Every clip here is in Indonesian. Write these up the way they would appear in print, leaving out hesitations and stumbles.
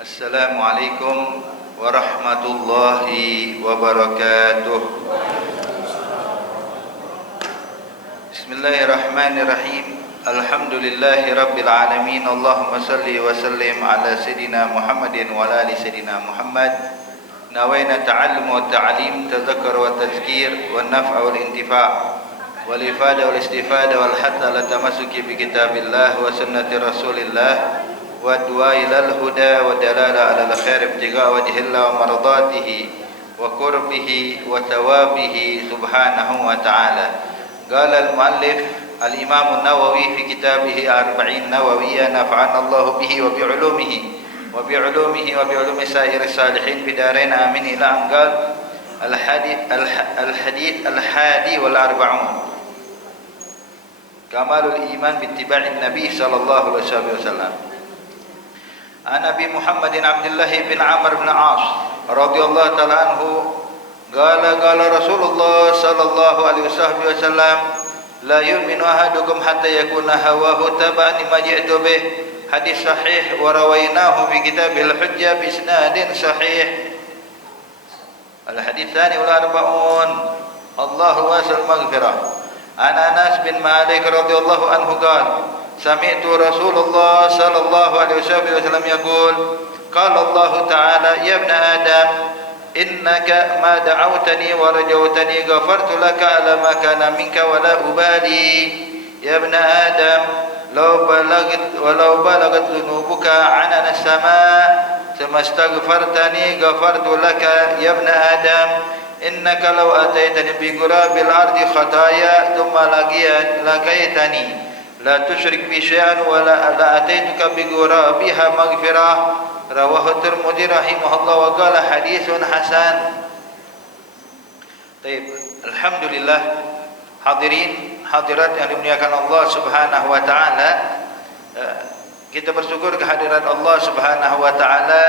Assalamualaikum warahmatullahi wabarakatuh. Bismillahirrahmanirrahim. Alhamdulillahi rabbil alamin. Allahumma salli wa sallim ala sayidina Muhammadin wa ala ali sayidina Muhammad. Nawaina ta'allum wa ta'lim, tadhakkar wa tazkir, wa naf'a wal intifa', wal ifada wal istifada wal hatta la tamassuki bi kitabillah wa sunnati rasulillah, wa du'a ilal huda wa dalala ala al-khair ibtigha wajhillah wa mardatihi wa qurbihi wa thawabihi subhanahu wa ta'ala. Qala al-muallif al-imam an-Nawawi fi kitabih Arba'in Nawawiyah, nafa'ana Allah bihi wa bi'ulumihi wa bi'ulumihi wa bi'ulumi sa'ir salihin bidarain amin ila anqal al-hadith al-hadi wal arba'un, kamalul iman bittiba'in nabi sallallahu alaihi wasallam. An Nabi Muhammadin Abdullah bin Amr bin As radhiyallahu ta'ala anhu qala Rasulullah sallallahu alaihi wasallam la yu'minu ahadukum hatta yakuna hawahu taba'an lima ji'tu bih. Hadis sahih wa rawainahu fi kitabil hujjah bi isnadin sahih. Al hadits tsani wal arba'un. Allahu wasal maghfirah. An Anas bin Malik radhiyallahu anhu qala sami'tu Rasulullah sallallahu alaihi wasallam yaqul qala Allah ta'ala ya ibn Adam innaka ma da'awtani wa rajawtani ghafartu laka ala ma kana minka wa la ubali. Ya ibn Adam law balagat dhunubuka 'anana as-sama' thumma astaghfartani ghafartu laka. Ya ibn Adam innaka law ataitani bi ghurabil ardi khataya thumma laqaitani la tusyrik bi syai'an wa la ataituka bi ghurabiha maghfirah. Rawahu Tirmidzi rahimahullah wa qala haditsun hasan. Baik, alhamdulillah hadirin hadirat yang dimuliakan Allah Subhanahu wa taala. Kita bersyukur kehadiran Allah Subhanahu wa taala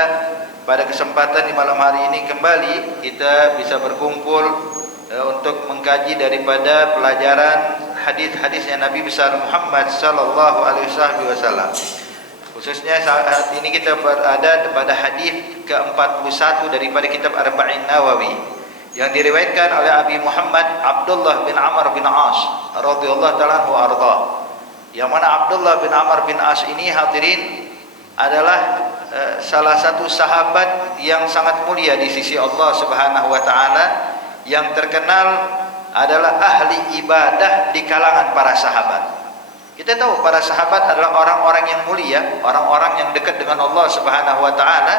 pada kesempatan di malam hari ini kembali kita bisa berkumpul untuk mengkaji daripada pelajaran hadis-hadisnya Nabi besar Muhammad sallallahu alaihi wasallam. Khususnya saat ini kita berada pada hadis ke-41 daripada kitab Arba'in Nawawi yang diriwayatkan oleh Abi Muhammad Abdullah bin Amr bin As radhiyallahu ta'ala anhu arda. Yang mana Abdullah bin Amr bin As ini hadirin adalah salah satu sahabat yang sangat mulia di sisi Allah Subhanahu wa taala, yang terkenal adalah ahli ibadah di kalangan para sahabat. Kita tahu para sahabat adalah orang-orang yang mulia, orang-orang yang dekat dengan Allah Subhanahu wa taala.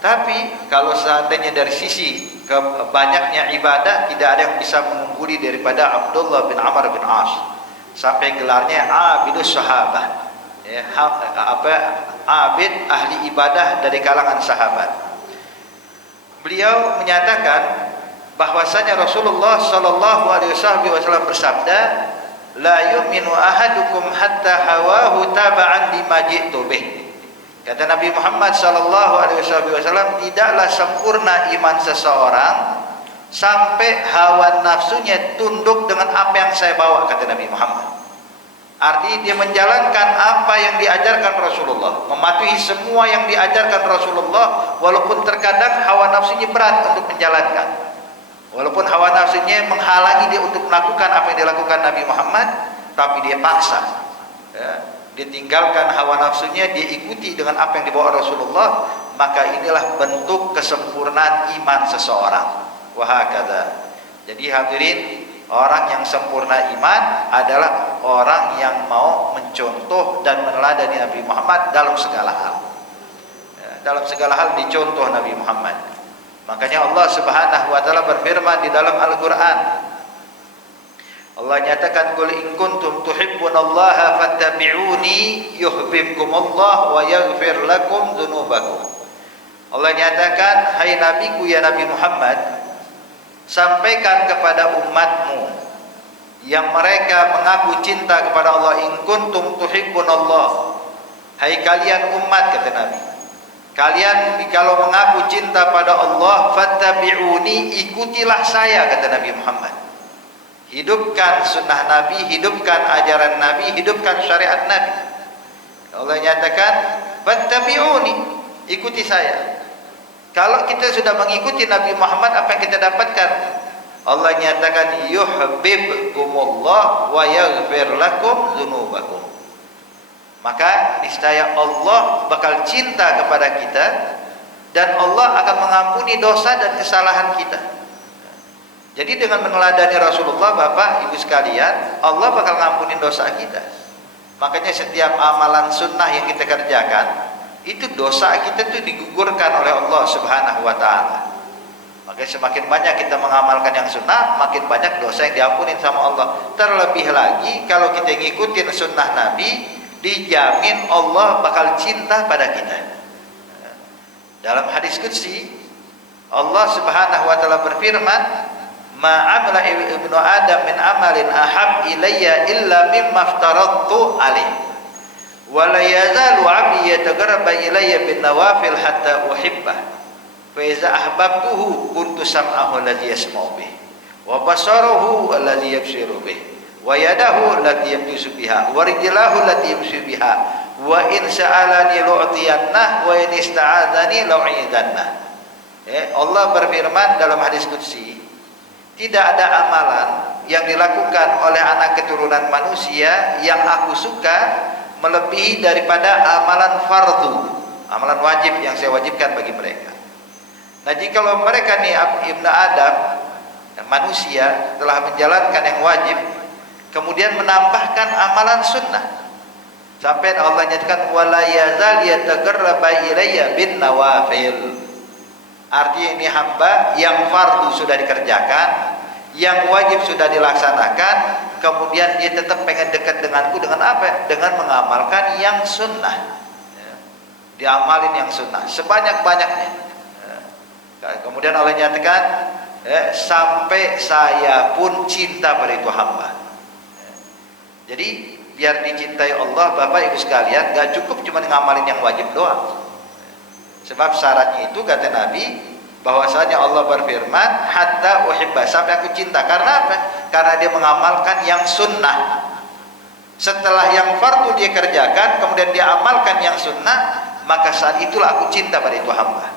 Tapi kalau seandainya dari sisi banyaknya ibadah, tidak ada yang bisa mengungguli daripada Abdullah bin Amr bin As. Sampai gelarnya Abidus Sahabah. Ya, abid ahli ibadah dari kalangan sahabat. Beliau menyatakan bahwasanya Rasulullah sallallahu alaihi wasallam bersabda, la yu'minu ahadukum hatta hawahu taba'an lima ji'tu bih. Kata Nabi Muhammad sallallahu alaihi wasallam, tidaklah sempurna iman seseorang sampai hawa nafsunya tunduk dengan apa yang saya bawa, kata Nabi Muhammad. Artinya dia menjalankan apa yang diajarkan Rasulullah, mematuhi semua yang diajarkan Rasulullah, walaupun terkadang hawa nafsunya berat untuk menjalankan. Walaupun hawa nafsunya menghalangi dia untuk melakukan apa yang dilakukan Nabi Muhammad, tapi dia paksa. Ya, dia tinggalkan hawa nafsunya, dia ikuti dengan apa yang dibawa Rasulullah, maka inilah bentuk kesempurnaan iman seseorang. Wahakadha. Jadi hadirin, orang yang sempurna iman adalah orang yang mau mencontoh dan meneladani Nabi Muhammad dalam segala hal. Ya, dalam segala hal dicontoh Nabi Muhammad. Makanya Allah Subhanahu wa taala berfirman di dalam Al-Qur'an. Allah nyatakan, qul in kuntum tuhibbunallaha fattabi'uni yuhibbukumullah wa yaghfir lakum dzunubakum. Allah nyatakan, hai nabiku ya Nabi Muhammad, sampaikan kepada umatmu yang mereka mengaku cinta kepada Allah, in kuntum tuhibbunallah, hai kalian umat, kata Nabi, kalian kalau mengaku cinta pada Allah, fattabi'uni, ikutilah saya, kata Nabi Muhammad. Hidupkan sunnah Nabi, hidupkan ajaran Nabi, hidupkan syariat Nabi. Allah nyatakan, fattabi'uni, ikuti saya. Kalau kita sudah mengikuti Nabi Muhammad, apa yang kita dapatkan? Allah nyatakan yuhibbukumullah wa yaghfir lakum dzunubakum. Maka niscaya Allah bakal cinta kepada kita dan Allah akan mengampuni dosa dan kesalahan kita. Jadi dengan meneladani Rasulullah, Bapak Ibu sekalian, Allah bakal ngampuni dosa kita. Makanya setiap amalan sunnah yang kita kerjakan, itu dosa kita tuh digugurkan oleh Allah Subhanahu wa taala. Makanya semakin banyak kita mengamalkan yang sunnah, makin banyak dosa yang diampunin sama Allah. Terlebih lagi kalau kita ngikutin sunnah Nabi, dijamin Allah bakal cinta pada kita. Dalam hadis qudsi, Allah Subhanahu wa taala berfirman, "Ma'amala ibnu Adam min amalin ahab ilayya illa mimma aftaradtu alaihi. Wa la yazalu 'abdi yataqarraba ilayya bin nawafil hatta uhibbah. Fa iza ahbabtuhu kuntu sam'ahu alladhi yasma'u bih, wa basarahu alladhi yabsiru bih, wa yadahu allati yabtisu biha, wa rijlahu allati yamshi biha, wa in sa'alani lu'tiyannah, wa in ista'adzani la'idannah." Allah berfirman dalam hadis qudsi, tidak ada amalan yang dilakukan oleh anak keturunan manusia yang aku suka melebihi daripada amalan fardu, amalan wajib yang saya wajibkan bagi mereka. Nah, jikalau mereka nih Ibnu Adam, manusia, telah menjalankan yang wajib, kemudian menambahkan amalan sunnah, sampai Allah nyatakan wala yazal yataqarraba ilayya bin nawafil. Artinya ini hamba yang fardu sudah dikerjakan, yang wajib sudah dilaksanakan, kemudian dia tetap pengen dekat denganku dengan apa? Dengan mengamalkan yang sunnah. Diamalin yang sunnah sebanyak-banyaknya. Kemudian Allah nyatakan sampai saya pun cinta pada itu hamba. Jadi biar dicintai Allah, Bapak Ibu sekalian, gak cukup cuma ngamalin yang wajib doang. Sebab syaratnya itu kata Nabi, bahwasanya Allah berfirman hatta uhibba, sampai aku cinta. Karena apa? Karena dia mengamalkan yang sunnah. Setelah yang fardu dia kerjakan, kemudian dia amalkan yang sunnah, maka saat itulah aku cinta pada itu hamba.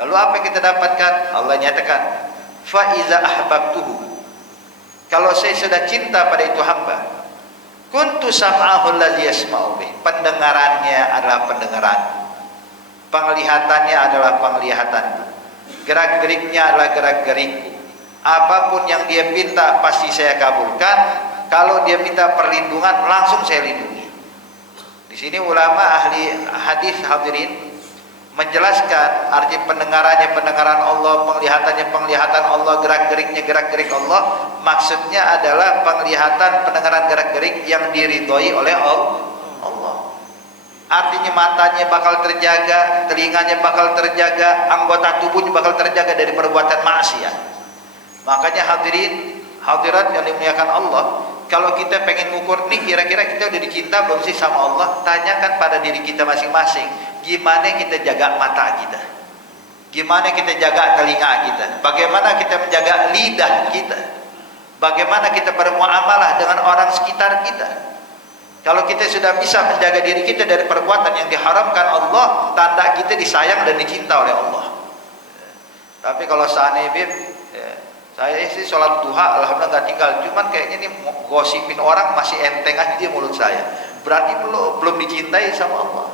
Lalu apa yang kita dapatkan? Allah nyatakan fa iza ahbabtuhu, kalau saya sudah cinta pada itu hamba, kuntu sam'ahu allazi yasma'u bih, pendengarannya adalah pendengaran, penglihatannya adalah penglihatan, gerak-geriknya adalah gerak-gerikku. Apapun yang dia minta pasti saya kabulkan. Kalau dia minta perlindungan, langsung saya lindungi. Di sini ulama ahli hadis hadirin menjelaskan arti pendengarannya pendengaran Allah, penglihatannya penglihatan Allah, gerak-geriknya gerak-gerik Allah. Maksudnya adalah penglihatan, pendengaran, gerak-gerik yang diridhoi oleh Allah. Artinya matanya bakal terjaga, telinganya bakal terjaga, anggota tubuhnya bakal terjaga dari perbuatan maksiat. Makanya hadirin hadirat yang dimuliakan Allah, kalau kita pengen ngukur nih kira-kira kita udah dicinta belum sih sama Allah, tanyakan pada diri kita masing-masing, gimana kita jaga mata kita, gimana kita jaga telinga kita, bagaimana kita menjaga lidah kita, bagaimana kita bermuamalah dengan orang sekitar kita. Kalau kita sudah bisa menjaga diri kita dari perbuatan yang diharamkan Allah, tanda kita disayang dan dicinta oleh Allah. Tapi kalau seandainya saya sih sholat duha alhamdulillah nggak tinggal, cuman kayaknya nih gosipin orang masih enteng aja mulut saya, berarti belum dicintai sama Allah.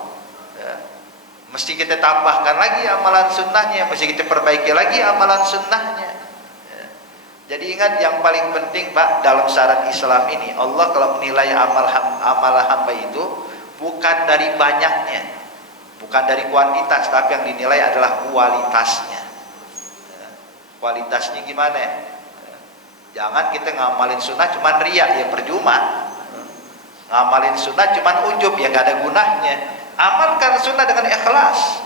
Mesti kita tambahkan lagi amalan sunnahnya, mesti kita perbaiki lagi amalan sunnahnya. Jadi ingat, yang paling penting Pak dalam syarat Islam ini, Allah kalau menilai amal hamba itu bukan dari banyaknya, bukan dari kuantitas, tapi yang dinilai adalah kualitasnya. Kualitasnya gimana? Jangan kita ngamalin sunnah cuman riya, ya percuma. Ngamalin sunnah cuman ujub, ya gak ada gunanya. Amalkan sunnah dengan ikhlas.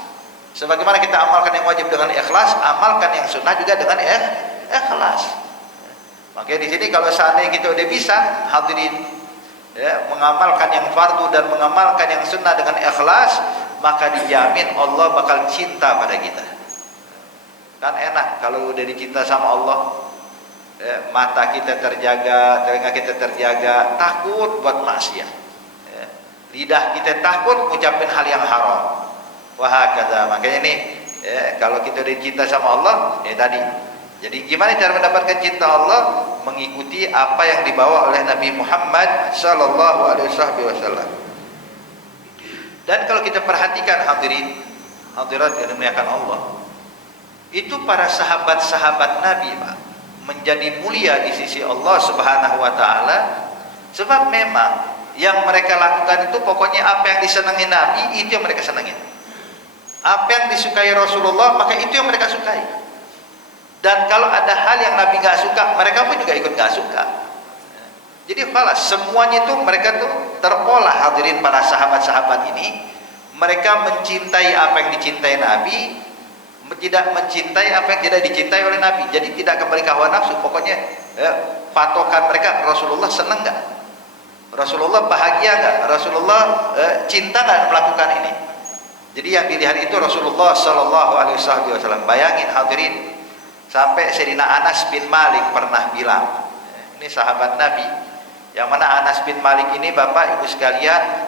Sebagaimana kita amalkan yang wajib dengan ikhlas, amalkan yang sunnah juga dengan ikhlas. Makanya di sini kalau seandainya kita udah bisa hadirin mengamalkan yang fardu dan mengamalkan yang sunnah dengan ikhlas, maka dijamin Allah bakal cinta pada kita. Kan enak kalau udah dicinta sama Allah, mata kita terjaga, telinga kita terjaga, takut buat maksiat, lidah kita takut ngucapin hal yang haram, Wahakadha. Makanya nih, kalau kita dicinta sama Allah, tadi. Jadi gimana cara mendapatkan cinta Allah? Mengikuti apa yang dibawa oleh Nabi Muhammad sallallahu alaihi wasallam. Dan kalau kita perhatikan hadirin, hadirat yang dimuliakan Allah, itu para sahabat-sahabat Nabi, Pak, menjadi mulia di sisi Allah Subhanahu wa taala, sebab memang yang mereka lakukan itu pokoknya apa yang disenangi Nabi itu yang mereka senangi. Apa yang disukai Rasulullah maka itu yang mereka sukai. Dan kalau ada hal yang Nabi gak suka, mereka pun juga ikut gak suka. Jadi semuanya itu mereka tuh terpola, hadirin para sahabat-sahabat ini. Mereka mencintai apa yang dicintai Nabi, tidak mencintai apa yang tidak dicintai oleh Nabi. Jadi tidak kembali ke hawa nafsu. Pokoknya patokan mereka, Rasulullah senang gak? Rasulullah bahagia gak? Rasulullah cinta gak melakukan ini? Jadi yang dilihat itu Rasulullah Sallallahu Alaihi Wasallam. Bayangin hadirin, sampai Sayyidina Anas bin Malik pernah bilang, ini sahabat Nabi, yang mana Anas bin Malik ini Bapak Ibu sekalian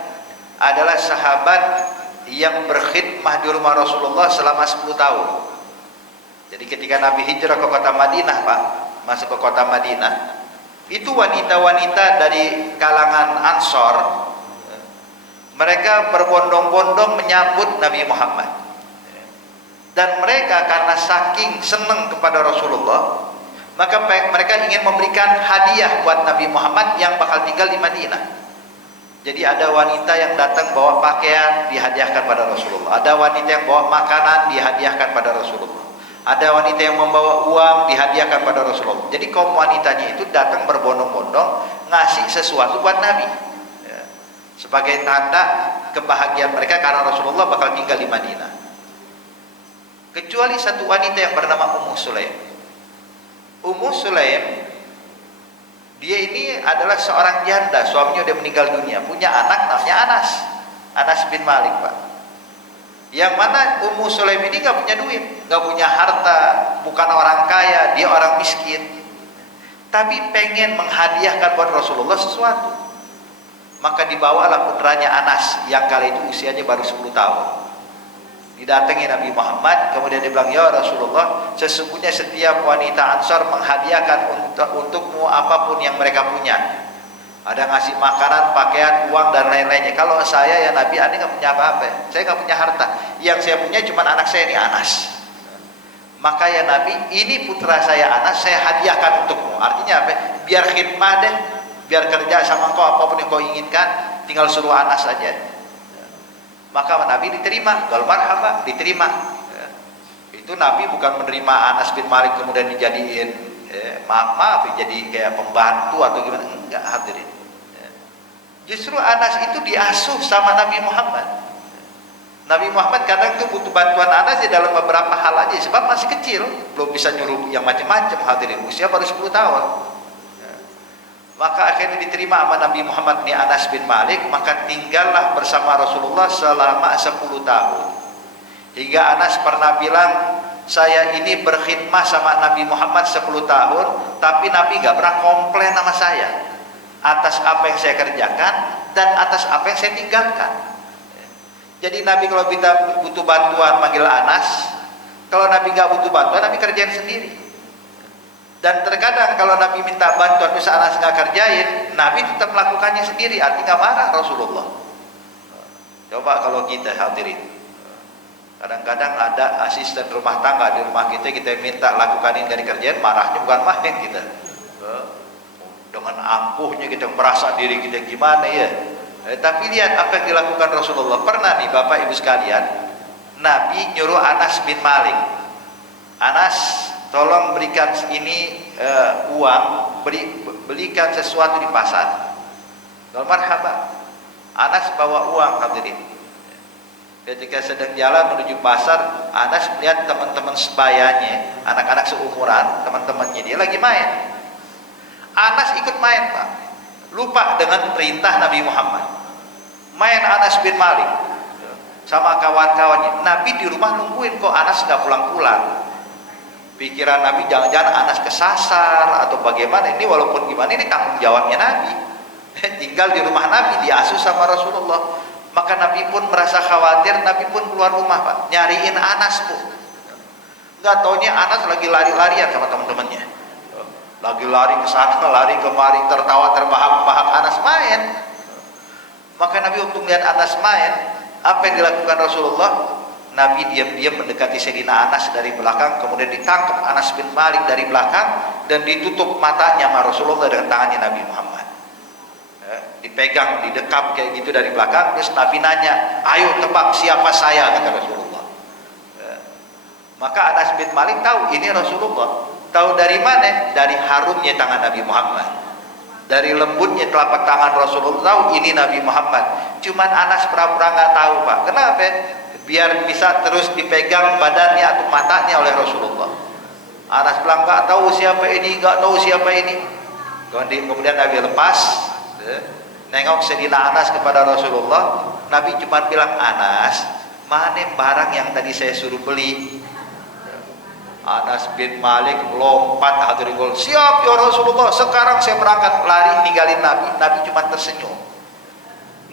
adalah sahabat yang berkhidmah di rumah Rasulullah selama 10 tahun. Jadi ketika Nabi hijrah ke kota Madinah, Pak, masuk ke kota Madinah, itu wanita-wanita dari kalangan Ansor, mereka berbondong-bondong menyambut Nabi Muhammad. Dan mereka karena saking senang kepada Rasulullah, maka mereka ingin memberikan hadiah buat Nabi Muhammad yang bakal tinggal di Madinah. Jadi ada wanita yang datang bawa pakaian dihadiahkan pada Rasulullah, ada wanita yang bawa makanan dihadiahkan pada Rasulullah, ada wanita yang membawa uang dihadiahkan pada Rasulullah. Jadi kaum wanitanya itu datang berbondong-bondong ngasih sesuatu buat Nabi, sebagai tanda kebahagiaan mereka karena Rasulullah bakal tinggal di Madinah. Kecuali satu wanita yang bernama Ummu Sulaim. Ummu Sulaim, dia ini adalah seorang janda, suaminya udah meninggal dunia, punya anak namanya Anas bin Malik, Pak. Yang mana Ummu Sulaim ini gak punya duit, gak punya harta, bukan orang kaya, dia orang miskin, tapi pengen menghadiahkan buat Rasulullah sesuatu. Maka dibawalah putranya Anas yang kali itu usianya baru 10 tahun. Didatangi Nabi Muhammad, kemudian dia bilang, ya Rasulullah, sesungguhnya setiap wanita Ansar menghadiahkan untukmu apapun yang mereka punya. Ada ngasih makanan, pakaian, uang dan lain-lainnya. Kalau saya ya Nabi, Anda nggak punya apa-apa. Saya nggak punya harta. Yang saya punya cuma anak saya ini Anas. Maka ya Nabi, ini putra saya Anas, saya hadiahkan untukmu. Artinya apa? Biar khidmah deh, biar kerja sama kau apapun yang kau inginkan, tinggal suruh Anas saja. Maka Nabi diterima, gal marhaba, diterima. Itu Nabi bukan menerima Anas bin Malik kemudian dijadiin maaf jadi kayak pembantu atau gimana, enggak hadirin. Justru Anas itu diasuh sama Nabi Muhammad. Nabi Muhammad kadang tuh butuh bantuan Anas di dalam beberapa hal aja, sebab masih kecil, belum bisa nyuruh yang macam-macam, hadirin, usia baru 10 tahun. Maka akhirnya diterima sama Nabi Muhammad ni Anas bin Malik, maka tinggallah bersama Rasulullah selama 10 tahun. Hingga Anas pernah bilang, saya ini berkhidmah sama Nabi Muhammad 10 tahun, tapi Nabi gak pernah komplain sama saya atas apa yang saya kerjakan dan atas apa yang saya tinggalkan. Jadi Nabi kalau kita butuh bantuan manggil Anas, kalau Nabi gak butuh bantuan, Nabi kerjain sendiri. Dan terkadang kalau Nabi minta bantuan bisa Anas nggak kerjain, Nabi tetap melakukannya sendiri, artinya marah Rasulullah. Coba kalau kita hadirin, kadang-kadang ada asisten rumah tangga di rumah kita minta lakukan ini dari kerjaan, marahnya bukan main kita. Dengan ampuhnya kita merasa diri kita gimana ya. Tapi lihat apa yang dilakukan Rasulullah. Pernah nih Bapak Ibu sekalian, Nabi nyuruh Anas bin Malik, Anas, tolong berikan ini uang, belikan sesuatu di pasar. Marhaba. Anas bawa uang, hadirin. Ketika sedang jalan menuju pasar, Anas melihat teman-teman sebayanya, anak-anak seumuran, teman-temannya dia lagi main. Anas ikut main, Pak. Lupa dengan perintah Nabi Muhammad. Main Anas bin Malik sama kawan-kawannya. Nabi di rumah nungguin kok Anas nggak pulang-pulang. Pikiran Nabi jangan-jangan Anas kesasar atau bagaimana. Ini walaupun gimana ini tanggung jawabnya Nabi. Tinggal di rumah Nabi, diasuh sama Rasulullah. Maka Nabi pun merasa khawatir, Nabi pun keluar rumah Pak, nyariin Anas Bu. Nggak taunya Anas lagi lari-larian sama teman-temannya, lagi lari ke sana, lari kemari, tertawa terbahak-bahak. Anas main. Maka Nabi waktu melihat Anas main, apa yang dilakukan Rasulullah? Nabi diam-diam mendekati Sayyidina Anas dari belakang, kemudian ditangkap Anas bin Malik dari belakang dan ditutup matanya sama Rasulullah dengan tangannya Nabi Muhammad. Dipegang, didekap kayak gitu dari belakang. Terus Nabi nanya, ayo tebak siapa saya, kata Rasulullah. Maka Anas bin Malik tahu ini Rasulullah. Tahu dari mana? Dari harumnya tangan Nabi Muhammad, dari lembutnya telapak tangan Rasulullah, tahu ini Nabi Muhammad. Cuman Anas pura-pura nggak tahu Pak. Kenapa? Biar bisa terus dipegang badannya atau matanya oleh Rasulullah. Anas bilang nggak tahu siapa ini, nggak tahu siapa ini. Kemudian Nabi lepas, nengok Sayyidina Anas kepada Rasulullah. Nabi cuma bilang, Anas, mana barang yang tadi saya suruh beli? Anas bin Malik lompat hadirin gol, siap ya Rasulullah, sekarang saya berangkat. Lari ninggalin Nabi. Nabi cuma tersenyum,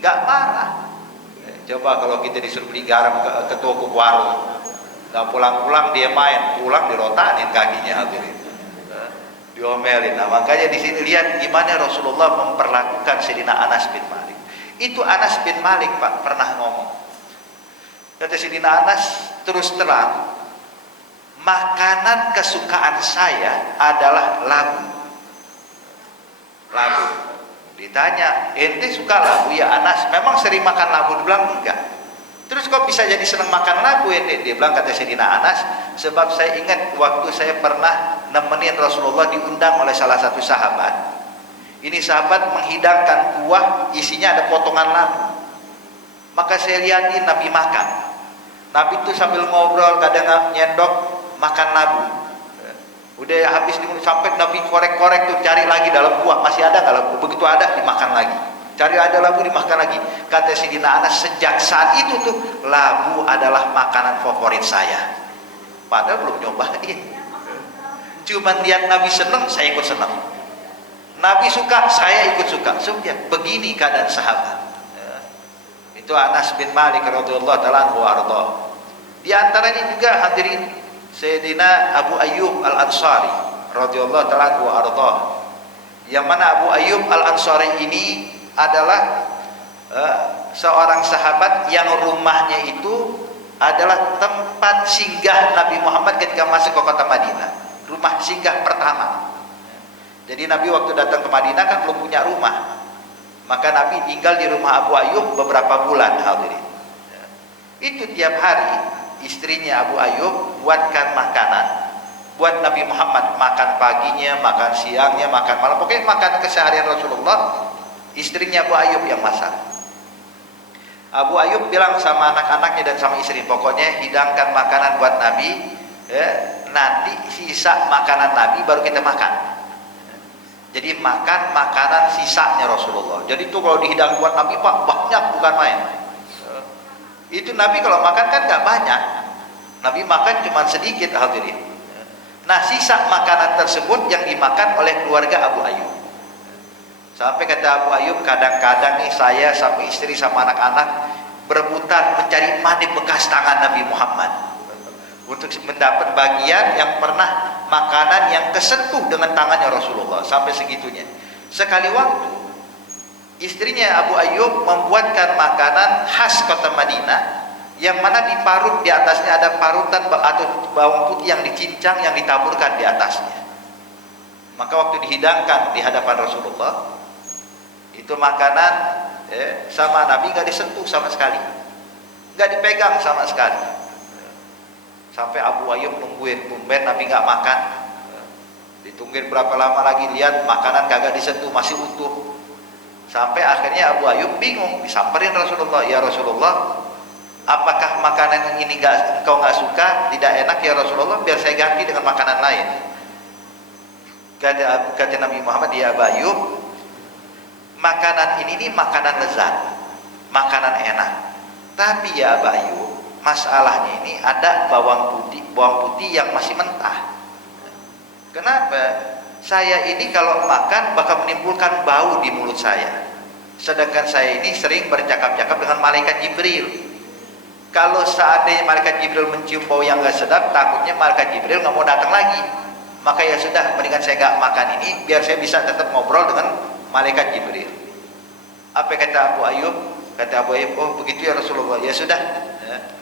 nggak marah. Coba kalau kita disuruh beli garam ke toko warung, nggak pulang-pulang dia main, pulang dirotanin kakinya hadirin, diomelin. Nah makanya di sini lihat gimana Rasulullah memperlakukan Sayyidina Anas bin Malik. Itu Anas bin Malik Pak pernah ngomong, kata Sayyidina Anas, terus terang, makanan kesukaan saya adalah labu. Labu. Ditanya, ente suka labu ya Anas? Memang sering makan labu? Dibilang enggak. Terus kok bisa jadi senang makan labu ente? Dia bilang, kata Sayyidina Anas, sebab saya ingat waktu saya pernah nemenin Rasulullah diundang oleh salah satu sahabat. Ini sahabat menghidangkan kuah, isinya ada potongan labu. Maka saya lihatin Nabi makan. Nabi itu sambil ngobrol, kadang nyendok makan labu. Udah habis sampai Nabi korek-korek tuh, cari lagi dalam kuah masih ada nggak labu, begitu ada dimakan lagi, cari ada labu dimakan lagi. Kata Sayyidina Anas, sejak saat itu tuh labu adalah makanan favorit saya. Padahal belum nyobain, cuman lihat Nabi seneng, saya ikut seneng. Nabi suka, saya ikut suka. Sudah begini keadaan sahabat. Itu Anas bin Malik radhiyallahu taala anhu arda. Di antaranya juga hadirin Sayyidina Abu Ayyub Al-Ansari radhiyallahu ta'ala anhu arda. Yang mana Abu Ayyub Al-Ansari ini adalah seorang sahabat yang rumahnya itu adalah tempat singgah Nabi Muhammad ketika masuk ke kota Madinah. Rumah singgah pertama. Jadi Nabi waktu datang ke Madinah kan belum punya rumah. Maka Nabi tinggal di rumah Abu Ayyub beberapa bulan hadirin. Itu tiap hari istrinya Abu Ayyub buatkan makanan buat Nabi Muhammad, makan paginya, makan siangnya, makan malam, pokoknya makan keseharian Rasulullah. Istrinya Abu Ayyub yang masak. Abu Ayyub bilang sama anak-anaknya dan sama istri, pokoknya hidangkan makanan buat Nabi, nanti sisa makanan Nabi baru kita makan. Jadi makan makanan sisanya Rasulullah. Jadi itu kalau dihidang buat Nabi Pak, banyak bukan main. Itu Nabi kalau makan kan nggak banyak, Nabi makan cuma sedikit hadirin. Nah sisa makanan tersebut yang dimakan oleh keluarga Abu Ayyub. Sampai kata Abu Ayyub, kadang-kadang nih saya sama istri sama anak-anak berebutan mencari mana bekas tangan Nabi Muhammad untuk mendapat bagian yang pernah makanan yang kesentuh dengan tangannya Rasulullah. Sampai segitunya. Sekali waktu istrinya Abu Ayyub membuatkan makanan khas kota Madinah, yang mana diparut, di atasnya ada parutan atau bawang putih yang dicincang, yang ditaburkan di atasnya. Maka waktu dihidangkan di hadapan Rasulullah, itu makanan sama Nabi gak disentuh sama sekali, gak dipegang sama sekali. Sampai Abu Ayyub nungguin, tumben Nabi gak makan. Ditungguin berapa lama lagi, lihat makanan kagak disentuh, masih utuh. Sampai akhirnya Abu Ayyub bingung, disamperin Rasulullah, ya Rasulullah, apakah makanan yang ini engkau nggak suka, tidak enak ya Rasulullah, biar saya ganti dengan makanan lain. Kata Nabi Muhammad, ya Abu Ayyub, makanan ini makanan lezat, makanan enak, tapi ya Abu Ayyub, masalahnya ini ada bawang putih yang masih mentah. Kenapa? Saya ini kalau makan bakal menimbulkan bau di mulut saya. Sedangkan saya ini sering bercakap-cakap dengan malaikat Jibril. Kalau seandainya malaikat Jibril mencium bau yang gak sedap, takutnya malaikat Jibril nggak mau datang lagi. Maka ya sudah, mendingan saya gak makan ini biar saya bisa tetap ngobrol dengan malaikat Jibril. Apa kata Abu Ayyub? Kata Abu Ayyub, oh begitu ya Rasulullah. Ya sudah,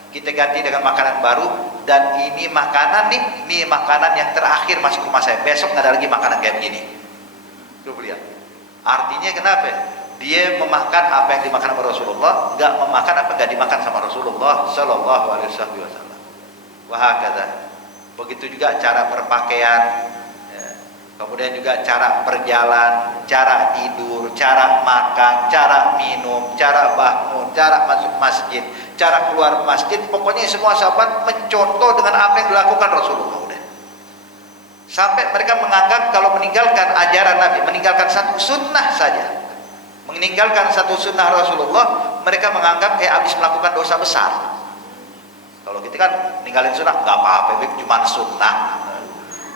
kita ganti dengan makanan baru. Dan ini makanan ini makanan yang terakhir masuk rumah saya. Besok nggak ada lagi makanan kayak begini. Tuh lihat. Artinya kenapa? Dia memakan apa yang dimakan sama Rasulullah, nggak memakan apa nggak dimakan sama Rasulullah Shallallahu Alaihi Wasallam. Wahakata. Begitu juga cara berpakaian, kemudian juga cara berjalan, cara tidur, cara makan, cara minum, cara bangun, cara masuk masjid, cara keluar masjid. Pokoknya semua sahabat mencontoh dengan apa yang dilakukan Rasulullah. Sampai mereka menganggap kalau meninggalkan ajaran Nabi, meninggalkan satu sunnah saja, meninggalkan satu sunnah Rasulullah, mereka menganggap habis melakukan dosa besar. Kalau kita kan ninggalin sunnah nggak apa-apa, cuma sunnah,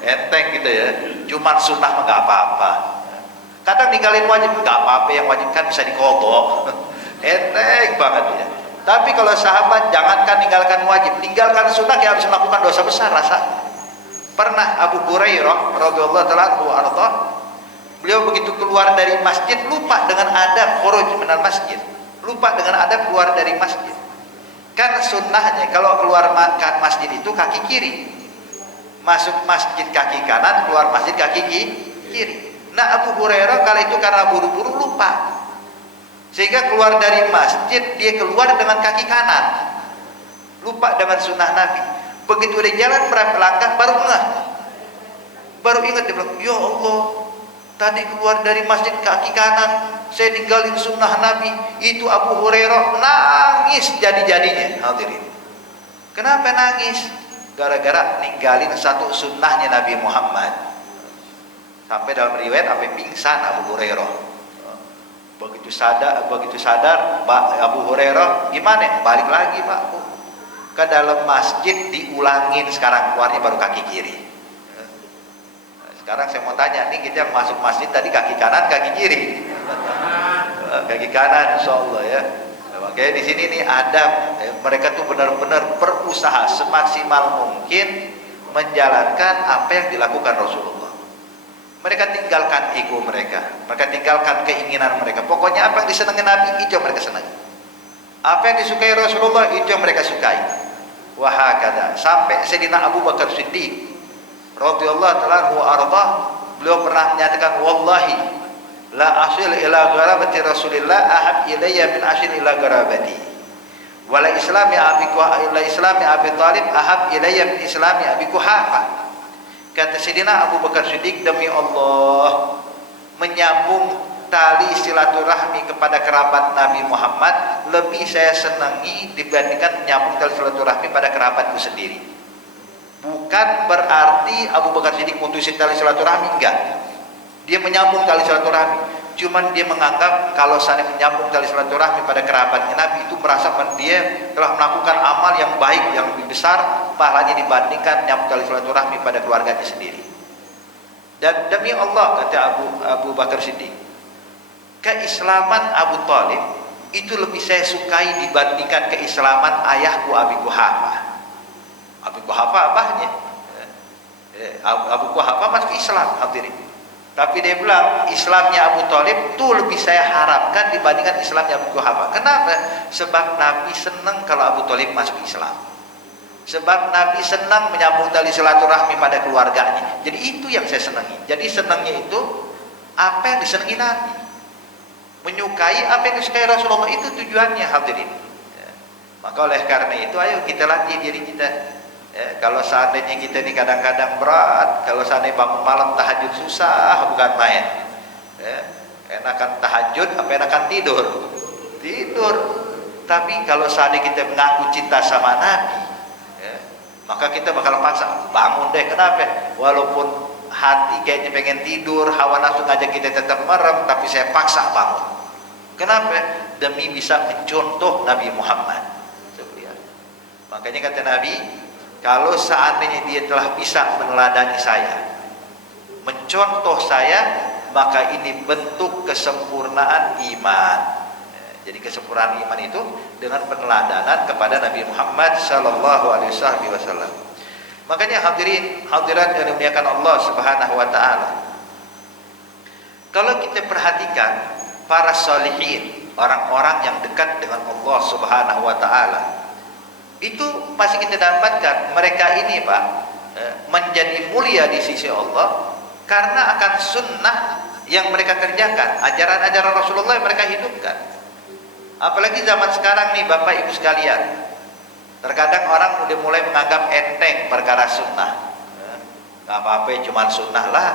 enteng gitu ya, cuma sunnah nggak apa-apa. Kadang ninggalin wajib nggak apa-apa, yang wajib kan bisa dikodok, enteng banget ya. Tapi kalau sahabat jangankan ninggalkan wajib, tinggalkan sunnah kayak habis melakukan dosa besar rasanya. Pernah Abu Hurairah radhiyallahu taala anhu, beliau begitu keluar dari masjid lupa dengan adab khuruj minal masjid, lupa dengan adab keluar dari masjid. Kan sunnahnya kalau keluar masjid itu kaki kiri, masuk masjid kaki kanan, keluar masjid kaki kiri. Nah Abu Hurairah kali itu karena buru-buru lupa, sehingga keluar dari masjid dia keluar dengan kaki kanan, lupa dengan sunnah Nabi. Begitu dia jalan berapa langkah baru ingat, dia bilang, ya Allah, tadi keluar dari masjid kaki kanan, saya tinggalin sunnah Nabi. Itu Abu Hurairah nangis jadi-jadinya. Hadirin, kenapa nangis? Gara-gara ninggalin satu sunnahnya Nabi Muhammad. Sampai dalam riwayat sampai pingsan Abu Hurairah. Begitu sadar Abu Hurairah, gimana? Balik lagi Pak ke dalam masjid, diulangin sekarang keluarnya baru kaki kiri. Sekarang saya mau tanya nih, kita yang masuk masjid tadi kaki kanan kaki kiri? Kaki kanan insyaallah ya. Makanya di sini nih adab, mereka tuh benar-benar berusaha semaksimal mungkin menjalankan apa yang dilakukan Rasulullah. Mereka tinggalkan ego mereka tinggalkan keinginan mereka. Pokoknya apa yang disenangi Nabi itu yang mereka senangi. Apa yang disukai Rasulullah itu yang mereka sukai. Wahakada. Sampai Sayyidina Abu Bakar Siddiq radhiyallahu ta'ala anhu arda, beliau pernah menyatakan, wallahi la asil ila gharabati Rasulillah ahab ilayya min asil ila gharabati, wala islami Abi Talib ahab ilayya min islami Abi Quhafa. Kata Sayyidina Abu Bakar Siddiq, demi Allah, menyambung tali silaturahmi kepada kerabat Nabi Muhammad lebih saya senangi dibandingkan menyambung tali silaturahmi pada kerabatku sendiri. Bukan berarti Abu Bakar Siddiq mutusin tali silaturahmi, enggak. Dia menyambung tali silaturahmi. Cuman dia menganggap kalau saya menyambung tali silaturahmi pada kerabatnya Nabi itu merasa dia telah melakukan amal yang baik, yang lebih besar pahalanya dibandingkan menyambung tali silaturahmi pada keluarganya sendiri. Dan demi Allah, kata Abu Bakar Siddiq, keislaman Abu Talib itu lebih saya sukai dibandingkan keislaman ayahku Abi Quhafa. Abi Quhafa abahnya, Abu Quhafa masuk Islam, hadirin. Tapi dia bilang Islamnya Abu Talib itu lebih saya harapkan dibandingkan Islamnya Abu Quhafa. Kenapa? Sebab Nabi senang kalau Abu Talib masuk Islam. Sebab Nabi senang menyambung tali silaturahmi pada keluarganya. Jadi itu yang saya senangi. Jadi senangnya itu apa yang disenangi Nabi, menyukai apa yang disukai Rasulullah, itu tujuannya, hadirin. Maka oleh karena itu ayo kita latih diri kita. Kalau seandainya kita ini kadang-kadang berat, kalau seandainya bangun malam tahajud susah, bukan main. Enakan tahajud apa enakan tidur? Tapi kalau seandainya kita mengaku cinta sama Nabi, maka kita bakal paksa bangun deh. Kenapa? Walaupun hati kayaknya pengen tidur, hawa nafsu ngajak kita tetap merem, tapi saya paksa bangun. Kenapa? Demi bisa mencontoh Nabi Muhammad. Makanya kata Nabi, kalau seandainya dia telah bisa meneladani saya, mencontoh saya, maka ini bentuk kesempurnaan iman. Jadi kesempurnaan iman itu dengan peneladanan kepada Nabi Muhammad sallallahu alaihi wasallam. Makanya hadirin hadirat yang dimuliakan Allah Subhanahu wa taala, kalau kita perhatikan para salihin, orang-orang yang dekat dengan Allah Subhanahu wa taala, itu masih kita dapatkan mereka ini Pak menjadi mulia di sisi Allah karena akan sunnah yang mereka kerjakan, ajaran-ajaran Rasulullah yang mereka hidupkan. Apalagi zaman sekarang nih Bapak Ibu sekalian, terkadang orang udah mulai menganggap enteng perkara sunnah. Gak apa-apa, cuma sunnah lah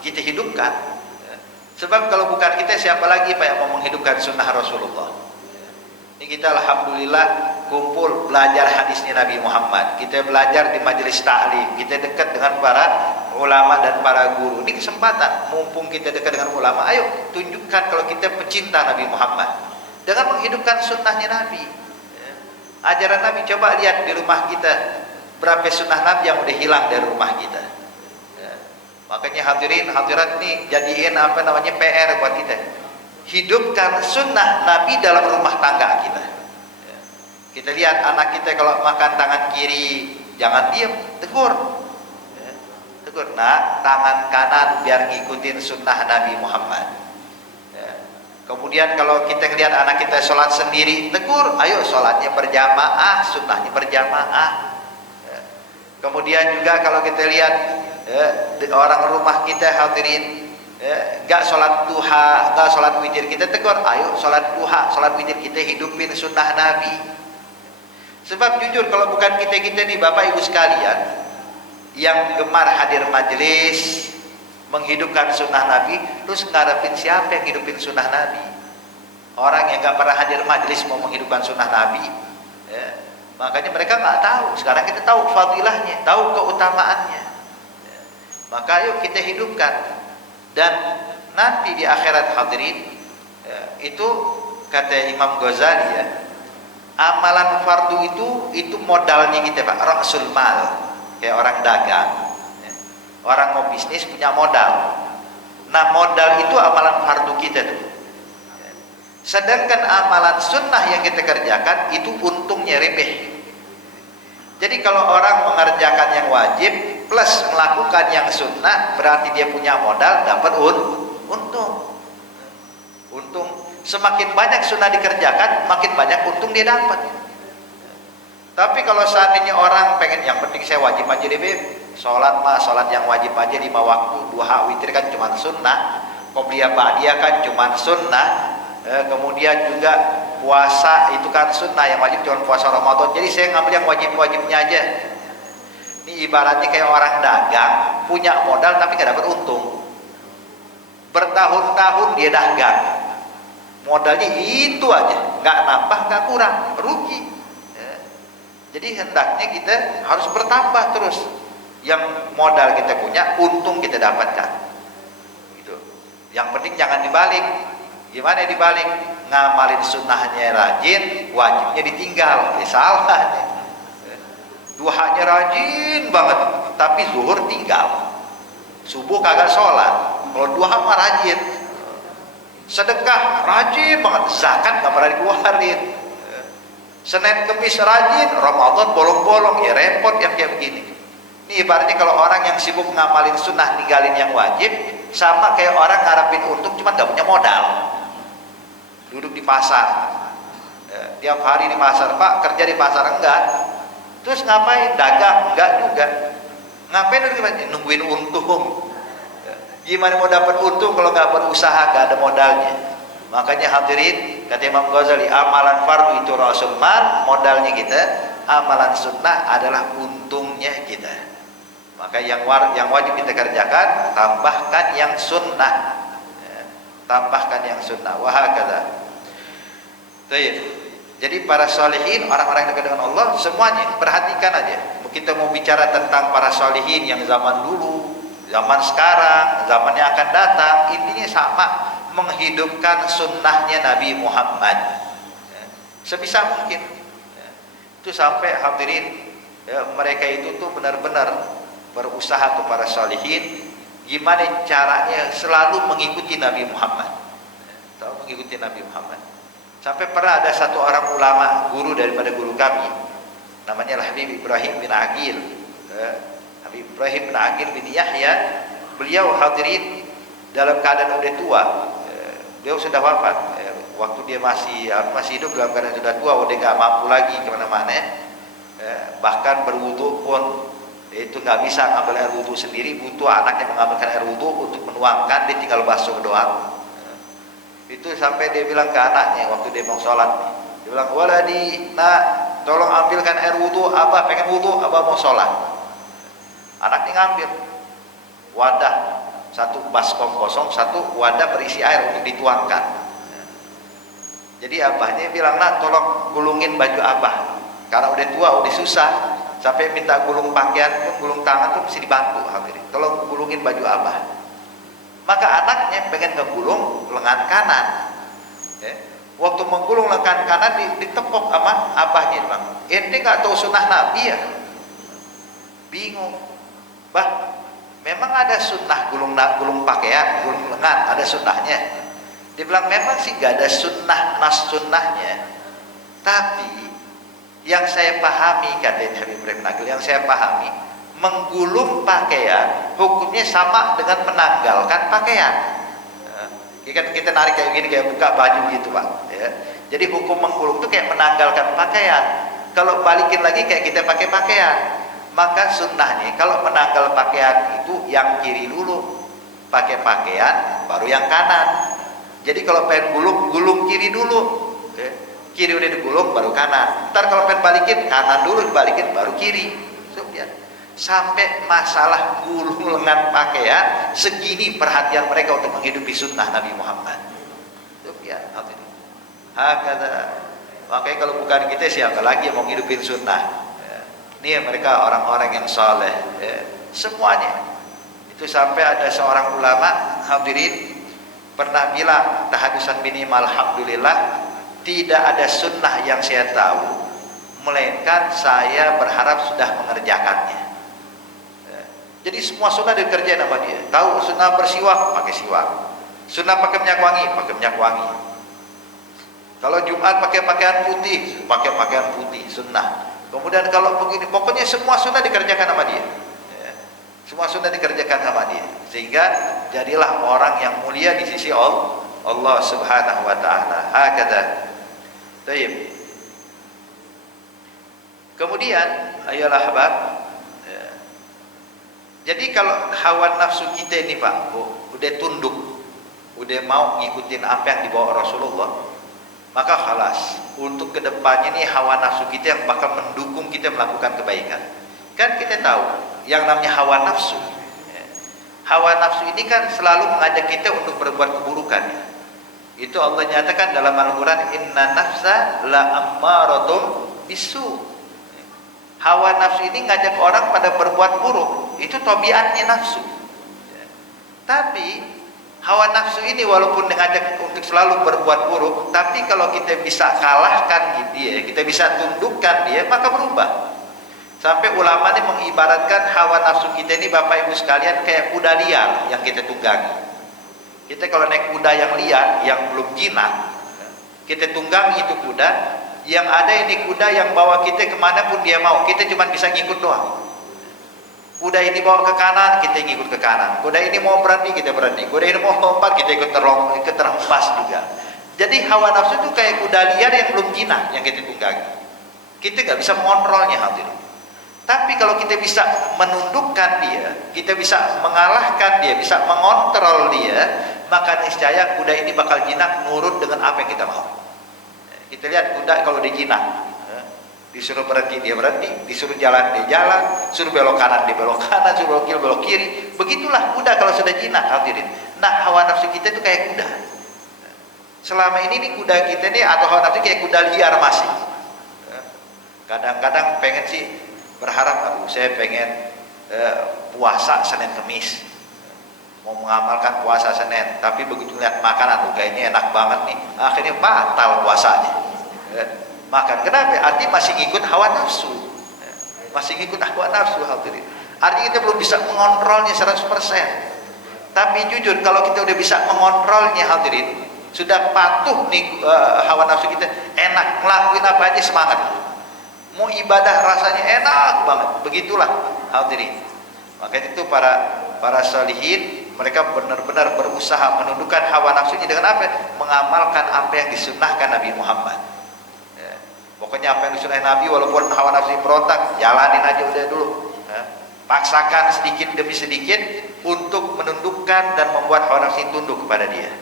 kita hidupkan. Sebab kalau bukan kita, siapa lagi Pak yang mau menghidupkan sunnah Rasulullah? Ini kita alhamdulillah kumpul belajar hadisnya Nabi Muhammad, kita belajar di majelis ta'lim, kita dekat dengan para ulama dan para guru. Ini kesempatan, mumpung kita dekat dengan ulama, ayo tunjukkan kalau kita pecinta Nabi Muhammad dengan menghidupkan sunnahnya Nabi. Ajaran Nabi, coba lihat di rumah kita berapa sunnah Nabi yang udah hilang dari rumah kita. Makanya hadirin hadirat nih jadiin PR buat kita, hidupkan sunnah Nabi dalam rumah tangga kita. Kita lihat anak kita kalau makan tangan kiri, jangan diam, tegur. Tegur, nah tangan kanan biar ngikutin sunnah Nabi Muhammad. Kemudian kalau kita lihat anak kita sholat sendiri, tegur, ayo sholatnya berjamaah, sunnahnya berjamaah. Kemudian juga kalau kita lihat orang rumah kita hadirin gak sholat duha, gak sholat witir, kita tegur, ayo sholat duha, sholat witir kita hidupin sunnah Nabi. Sebab jujur kalau bukan kita nih Bapak Ibu sekalian yang gemar hadir majelis menghidupkan sunnah Nabi, terus ngarepin siapa yang hidupin sunnah Nabi? Orang yang gak pernah hadir majelis mau menghidupkan sunnah Nabi, makanya mereka nggak tahu. Sekarang kita tahu fadilahnya, tahu keutamaannya. Maka yuk kita hidupkan. Dan nanti di akhirat hadirin, itu kata Imam Ghazali ya, amalan fardu itu modalnya kita Pak, rasul mal, kayak orang dagang, orang mau bisnis punya modal. Nah modal itu amalan fardu kita tuh. Sedangkan amalan sunnah yang kita kerjakan itu untungnya remeh. Jadi kalau orang mengerjakan yang wajib plus melakukan yang sunnah, berarti dia punya modal, dapat untung. Untung. Semakin banyak sunnah dikerjakan, makin banyak untung dia dapat. Tapi kalau seandainya orang pengen yang penting saya wajib aja deh, sholat yang wajib aja 5 waktu, 2 witir kan cuma sunnah, qobliyah ba'diyah kan cuma sunnah. Kemudian juga puasa itu kan sunnah, yang wajib cuma puasa Ramadan. Jadi saya ngambil yang wajib-wajibnya aja. Ini ibaratnya kayak orang dagang, punya modal tapi gak dapat untung. Bertahun-tahun dia dagang, modalnya itu aja, nggak nambah nggak kurang, rugi. Jadi hendaknya kita harus bertambah terus. Yang modal kita punya, untung kita dapatkan. Gitu. Yang penting jangan dibalik. Gimana dibalik? Ngamalin sunnahnya rajin, wajibnya ditinggal. Salah nih. Duhanya rajin banget, tapi zuhur tinggal. Subuh kagak sholat. Kalau duha mah rajin. Sedekah rajin banget, zakat gak pernah dikeluarin. Senin Kemis rajin, Ramadan bolong-bolong, ya repot yang kayak begini. Ini ibaratnya kalau orang yang sibuk ngamalin sunnah ninggalin yang wajib, sama kayak orang ngarepin untung cuma gak punya modal. Duduk di pasar, tiap hari di pasar, Pak kerja di pasar enggak, terus ngapain? Dagang enggak juga. Ngapain nungguin untung? Gimana mau dapat untung kalau nggak berusaha, nggak ada modalnya? Makanya hadirin, kata Imam Ghazali, amalan fardu itu rasul mal, modalnya kita. Amalan sunnah adalah untungnya kita. Maka yang wajib kita kerjakan, tambahkan yang sunnah, tambahkan yang sunnah. Wahakala. Jadi para salihin, orang-orang yang dekat dengan Allah, semuanya perhatikan aja. Kita mau bicara tentang para salihin yang zaman dulu, zaman sekarang, zaman yang akan datang, intinya sama, menghidupkan sunnahnya Nabi Muhammad sebisa mungkin. Itu sampai hadirin, mereka itu tuh benar-benar berusaha tuh para salihin gimana caranya selalu mengikuti Nabi Muhammad. Selalu mengikuti Nabi Muhammad. Sampai pernah ada satu orang ulama, guru daripada guru kami, namanya Habib Ibrahim bin Aqil. Habib Ibrahim bin Aqil bin Yahya, beliau hadirin dalam keadaan udah tua. Beliau sudah wafat. Waktu dia masih hidup dalam keadaan sudah tua, udah gak mampu lagi kemana-mana. Bahkan berwudu pun itu nggak bisa ngambil air wudu sendiri, butuh anaknya mengambilkan air wudu untuk menuangkan, dia tinggal basuh doang. Itu sampai dia bilang ke anaknya waktu dia mau sholat, dia bilang, waladi, nak, tolong ambilkan air wudu, abah pengen wudu, abah mau sholat. Anaknya ngambil wadah, satu baskom kosong, satu wadah berisi air untuk dituangkan. Jadi abahnya bilang, nak, tolong gulungin baju abah, karena udah tua, udah susah, sampai minta gulung pakaian pun, gulung tangan pun mesti dibantu. Tolong gulungin baju abah. Maka anaknya pengen ngegulung lengan kanan. Waktu menggulung lengan kanan ditepok sama abahnya, bilang, ente nggak tahu sunnah Nabi ya? Bingung. Bah, memang ada sunnah gulung pakaian, gulung lengan, ada sunnahnya. Dia bilang, memang sih gak ada sunnah, nas sunnahnya, tapi yang saya pahami, katanya Habib Ibrahim Nagil, yang saya pahami, menggulung pakaian hukumnya sama dengan menanggalkan pakaian. Kita narik kayak gini, kayak buka baju gitu, Pak. Ya. Jadi hukum menggulung itu kayak menanggalkan pakaian. Kalau balikin lagi kayak kita pakai pakaian. Maka sunnahnya kalau menanggal pakaian itu yang kiri dulu, pakai pakaian baru yang kanan. Jadi kalau pengen gulung kiri dulu. Ya. Kiri udah digulung baru kanan. Ntar kalau pengen balikin, kanan dulu dibalikin baru kiri. Sampai masalah gulung lengan pakaian, segini perhatian mereka untuk menghidupi sunnah Nabi Muhammad. Makanya kalau bukan kita, siapa lagi yang mau ngidupin sunnah? Ini mereka orang-orang yang saleh, semuanya. Itu sampai ada seorang ulama hadirin pernah bilang, tahadusan minimal, alhamdulillah, tidak ada sunnah yang saya tahu, melainkan saya berharap sudah mengerjakannya. Jadi semua sunnah dikerjain sama dia. Tahu sunnah bersiwak, pakai siwak. Sunnah pakai minyak wangi, Kalau Jumat pakai pakaian putih, pakai pakaian putih, sunnah. Kemudian kalau begini, pokoknya semua sunnah dikerjakan sama dia. Semua sunnah dikerjakan sama dia. Sehingga jadilah orang yang mulia di sisi Allah Subhanahu wa taala. Hakada. Baik. Kemudian ayolah ahbab. Jadi kalau hawa nafsu kita ini, Pak, udah tunduk, udah mau ngikutin apa yang dibawa Rasulullah, maka khalas. Untuk kedepannya ini hawa nafsu kita yang bakal mendukung kita melakukan kebaikan. Kan kita tahu yang namanya hawa nafsu. Hawa nafsu ini kan selalu mengajak kita untuk berbuat keburukan. Itu Allah nyatakan dalam Al-Quran, inna nafsa la ammaratum bisu. Hawa nafsu ini ngajak orang pada berbuat buruk. Itu tabiatnya nafsu. Tapi hawa nafsu ini walaupun mengajak untuk selalu berbuat buruk, tapi kalau kita bisa kalahkan dia, kita bisa tundukkan dia, maka berubah. Sampai ulama ini mengibaratkan hawa nafsu kita ini, Bapak Ibu sekalian, kayak kuda liar yang kita tunggangi. Kita kalau naik kuda yang liar, yang belum jinak, kita tunggangi itu kuda, yang ada ini kuda yang bawa kita kemanapun dia mau, kita cuma bisa ngikut doang. Kuda ini bawa ke kanan, kita ngikut ke kanan. Kuda ini mau berhenti, kita berhenti. Kuda ini mau lompat, kita ikut terhempas juga. Jadi hawa nafsu itu kayak kuda liar yang belum jinak yang kita tunggangi. Kita nggak bisa mengontrolnya, hadirin. Tapi kalau kita bisa menundukkan dia, kita bisa mengalahkan dia, bisa mengontrol dia, maka niscaya kuda ini bakal jinak nurut dengan apa yang kita mau. Kita lihat kuda kalau dia jinak, disuruh berhenti dia berhenti, disuruh jalan dia jalan, suruh belok kanan dia belok kanan, suruh belok kiri. Begitulah kuda kalau sudah jinak, hadirin. Nah, hawa nafsu kita itu kayak kuda. Selama ini nih kuda kita nih, atau hawa nafsu kayak kuda liar masih. Kadang-kadang pengen sih berharap, saya pengen puasa Senin Kemis, mau mengamalkan puasa Senin, tapi begitu lihat makanan, kayaknya enak banget nih, akhirnya batal puasanya. Makan, kenapa? Artinya masih ngikut hawa nafsu, masih ngikut hawa nafsu, hadirin. Artinya kita belum bisa mengontrolnya 100%. Tapi jujur kalau kita udah bisa mengontrolnya hadirin, sudah patuh nih hawa nafsu kita, enak ngelakuin apa aja semangat. Mau ibadah rasanya enak banget. Begitulah hadirin. Maka itu para salihin, mereka benar-benar berusaha menundukkan hawa nafsunya dengan apa? Mengamalkan apa yang disunnahkan Nabi Muhammad. Ya. Pokoknya apa yang disunnahkan Nabi, walaupun hawa nafsu berontak, jalanin aja udah dulu. Ya. Paksakan sedikit demi sedikit untuk menundukkan dan membuat hawa nafsu tunduk kepada dia.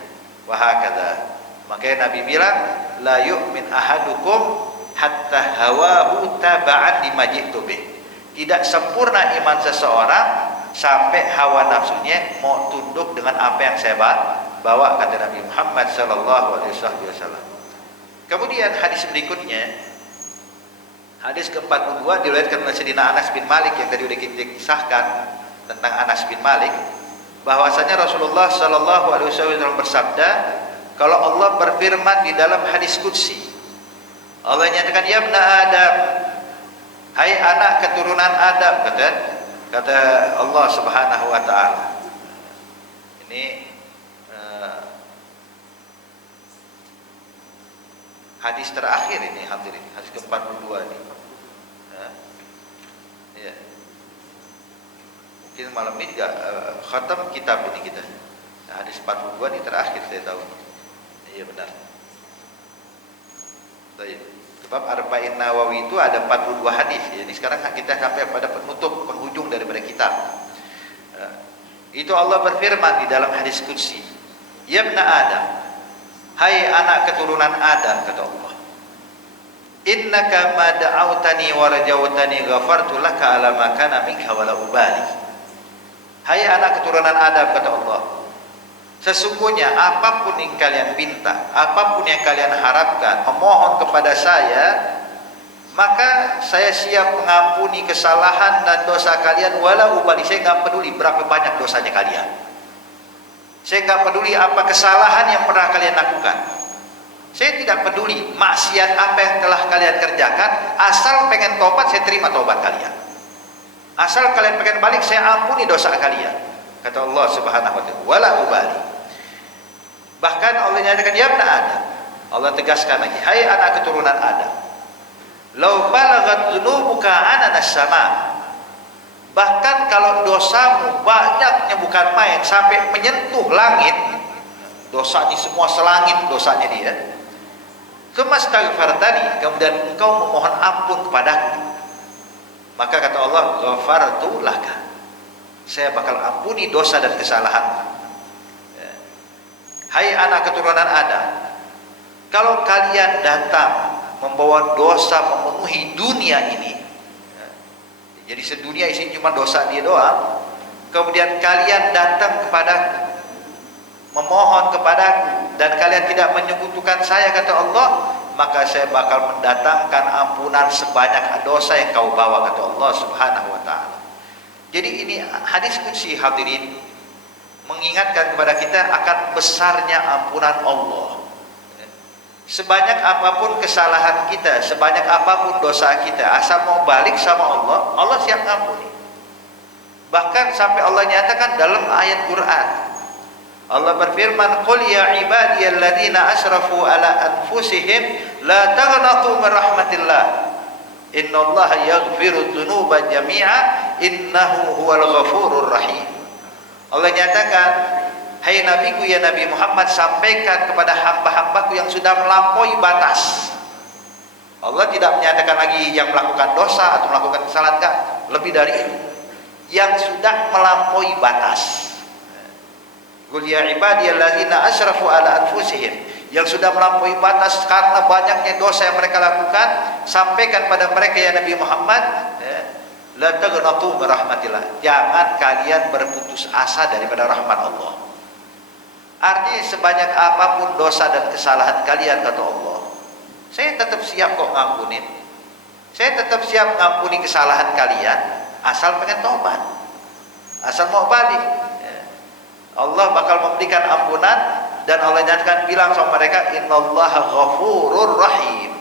Wahakadha. Makanya Nabi bilang, la yu'min ahadukum hatta hawahu taba'an lima ji'tu bih. Tidak sempurna iman seseorang sampai hawa nafsunya mau tunduk dengan apa yang saya bawa, kata Nabi Muhammad sallallahu alaihi wasallam. Kemudian hadis berikutnya, hadis ke-42 diriwayatkan oleh Sayyidina Anas bin Malik yang tadi sudah kita kisahkan tentang Anas bin Malik, bahwasanya Rasulullah sallallahu alaihi wasallam bersabda, kalau Allah berfirman di dalam hadis qudsi, Allah nyatakan, ya ibna Adam, hai anak keturunan Adam, kata Allah Subhanahu wa taala. Ini hadis terakhir ini hadirin, hadis ke-42 ini. Ya. Mungkin malam ini juga khatam kitab ini kita. Nah, hadis 42 ini terakhir saya tahu. Iya benar. Baik. Sebab Arba'in Nawawi itu ada 42 hadis. Jadi sekarang kita sampai pada penutup, penghujung daripada kitab. Itu Allah berfirman di dalam hadis qudsi, ya ibna Adam, hai anak keturunan Adam, kata Allah, innaka ma da'autani wa rajawtani ghafartu laka ala ma kana minka wa la ubali. Hai anak keturunan Adam, kata Allah, sesungguhnya apapun yang kalian minta, apapun yang kalian harapkan, memohon kepada saya, maka saya siap mengampuni kesalahan dan dosa kalian wala ubali. Saya nggak peduli berapa banyak dosanya kalian. Saya nggak peduli apa kesalahan yang pernah kalian lakukan. Saya tidak peduli maksiat apa yang telah kalian kerjakan, asal pengen tobat saya terima tobat kalian. Asal kalian pengen balik saya ampuni dosa kalian. Kata Allah Subhanahu wa taala, wala ubali. Bahkan Allah nyatakan, ya ibna Adam, Allah tegaskan lagi, hai anak keturunan Adam, lau balagat dzunubuka ananas sama. Bahkan kalau dosamu banyaknya bukan main sampai menyentuh langit, dosanya semua selangit dosanya dia. Kemastaghfartani, kemudian engkau memohon ampun kepadaku, maka kata Allah, ghafartu laka, saya bakal ampuni dosa dan kesalahan. Hai anak keturunan Adam, kalau kalian datang membawa dosa memenuhi dunia ini, jadi sedunia isinya cuma dosa dia doang, kemudian kalian datang kepada memohon kepadaku dan kalian tidak menyekutukan saya, kata Allah, maka saya bakal mendatangkan ampunan sebanyak dosa yang kau bawa, kata Allah Subhanahu wa taala. Jadi ini hadis qudsi hadirin, mengingatkan kepada kita akan besarnya ampunan Allah. Sebanyak apapun kesalahan kita, sebanyak apapun dosa kita, asal mau balik sama Allah, Allah siap ngampuni. Bahkan sampai Allah nyatakan dalam ayat Quran, Allah berfirman, qul ya ibadiyalladzina asrafu ala anfusihim la taghnatu min rahmatillah innallaha yaghfiru dzunuba jami'a innahu huwal ghafurur rahim. Allah nyatakan, hai nabiku ya Nabi Muhammad, sampaikan kepada hamba-hambaku yang sudah melampaui batas. Allah tidak menyatakan lagi yang melakukan dosa atau melakukan kesalahan, enggak, lebih dari itu, yang sudah melampaui batas. Qul ya ibadiyalladzina asrafu ala anfusihim, yang sudah melampaui batas karena banyaknya dosa yang mereka lakukan, sampaikan pada mereka ya Nabi Muhammad, la taghnatu min rahmatillah, jangan kalian berputus asa daripada rahmat Allah. Artinya sebanyak apapun dosa dan kesalahan kalian, kata Allah, saya tetap siap kok ngampunin. Saya tetap siap ngampuni kesalahan kalian, asal pengen tobat, asal mau balik. Allah bakal memberikan ampunan, dan Allah nyatakan, bilang sama mereka, innallaha ghafurur rahim.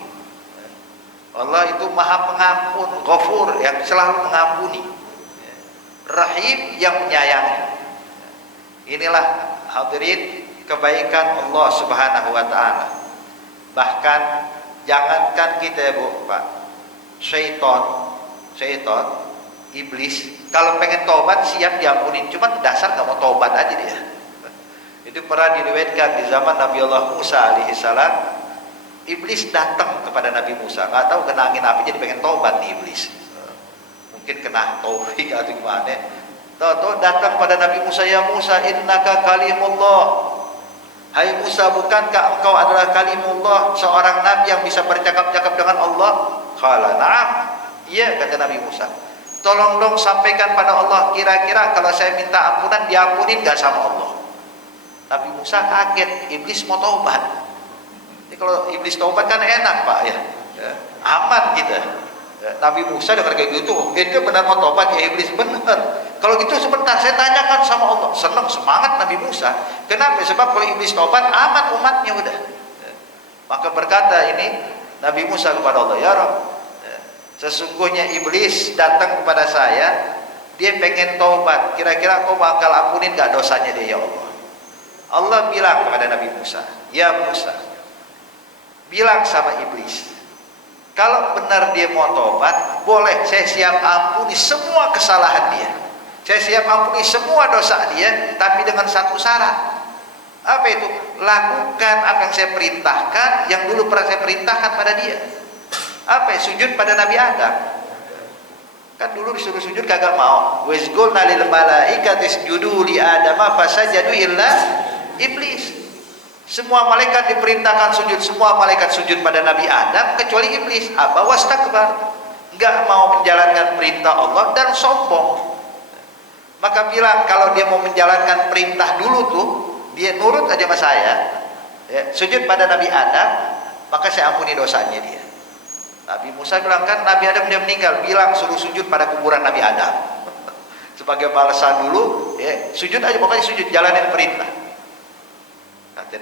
Allah itu maha pengampun, ghafur yang selalu mengampuni, rahim yang menyayangi. Inilah hadirin kebaikan Allah Subhanahu wa taala. Bahkan jangankan kita Bu, Pak. Syaitan, iblis kalau pengen tobat siap diampunin, cuma dasar nggak mau tobat aja dia. Itu pernah diriwayatkan di zaman Nabi Allah Musa alaihissalam, iblis datang kepada Nabi Musa, nggak tahu kena angin apa jadi pengen tobat nih iblis. Mungkin kena taufik atau gimana. Tahu datang pada Nabi Musa, ya Musa innaka kalimullah. Hai Musa, bukankah engkau adalah kalimullah, seorang nabi yang bisa bercakap-cakap dengan Allah? Qala na'am. Iya, kata Nabi Musa. Tolong dong sampaikan pada Allah, kira-kira kalau saya minta ampunan diampunin gak sama Allah? Nabi Musa kaget, iblis mau taubat. Jadi kalau iblis taubat kan enak Pak ya, aman kita. Nabi Musa dengar kayak gitu, itu benar mau tobat ya iblis, benar. Kalau gitu sebentar saya tanyakan sama Allah. Senang semangat Nabi Musa. Kenapa? Sebab kalau iblis tobat aman umatnya udah. Maka berkata ini Nabi Musa kepada Allah, ya Rabb, sesungguhnya iblis datang kepada saya, dia pengen tobat. Kira-kira kau bakal ampunin gak dosanya dia ya Allah? Allah bilang kepada Nabi Musa, ya Musa, bilang sama iblis, kalau benar dia mau tobat, boleh saya siap ampuni semua kesalahan dia. Saya siap ampuni semua dosa dia, tapi dengan satu syarat. Apa itu? Lakukan apa yang saya perintahkan, yang dulu pernah saya perintahkan pada dia. Apa? Sujud pada Nabi Adam. Kan dulu disuruh sujud kagak mau. Wazqulna lil malaikati isjudu li adama fasajadu illa iblis. Semua malaikat diperintahkan sujud, semua malaikat sujud pada Nabi Adam kecuali iblis. Aba wastakbar, enggak mau menjalankan perintah Allah dan sombong. Maka bilang kalau dia mau menjalankan perintah dulu tuh, dia nurut aja sama saya, ya, sujud pada Nabi Adam, maka saya ampuni dosanya dia. Nabi Musa bilang, kan Nabi Adam dia meninggal, bilang suruh sujud pada kuburan Nabi Adam. Sebagai balasan dulu, ya, sujud aja, pokoknya sujud, jalanin perintah. Kata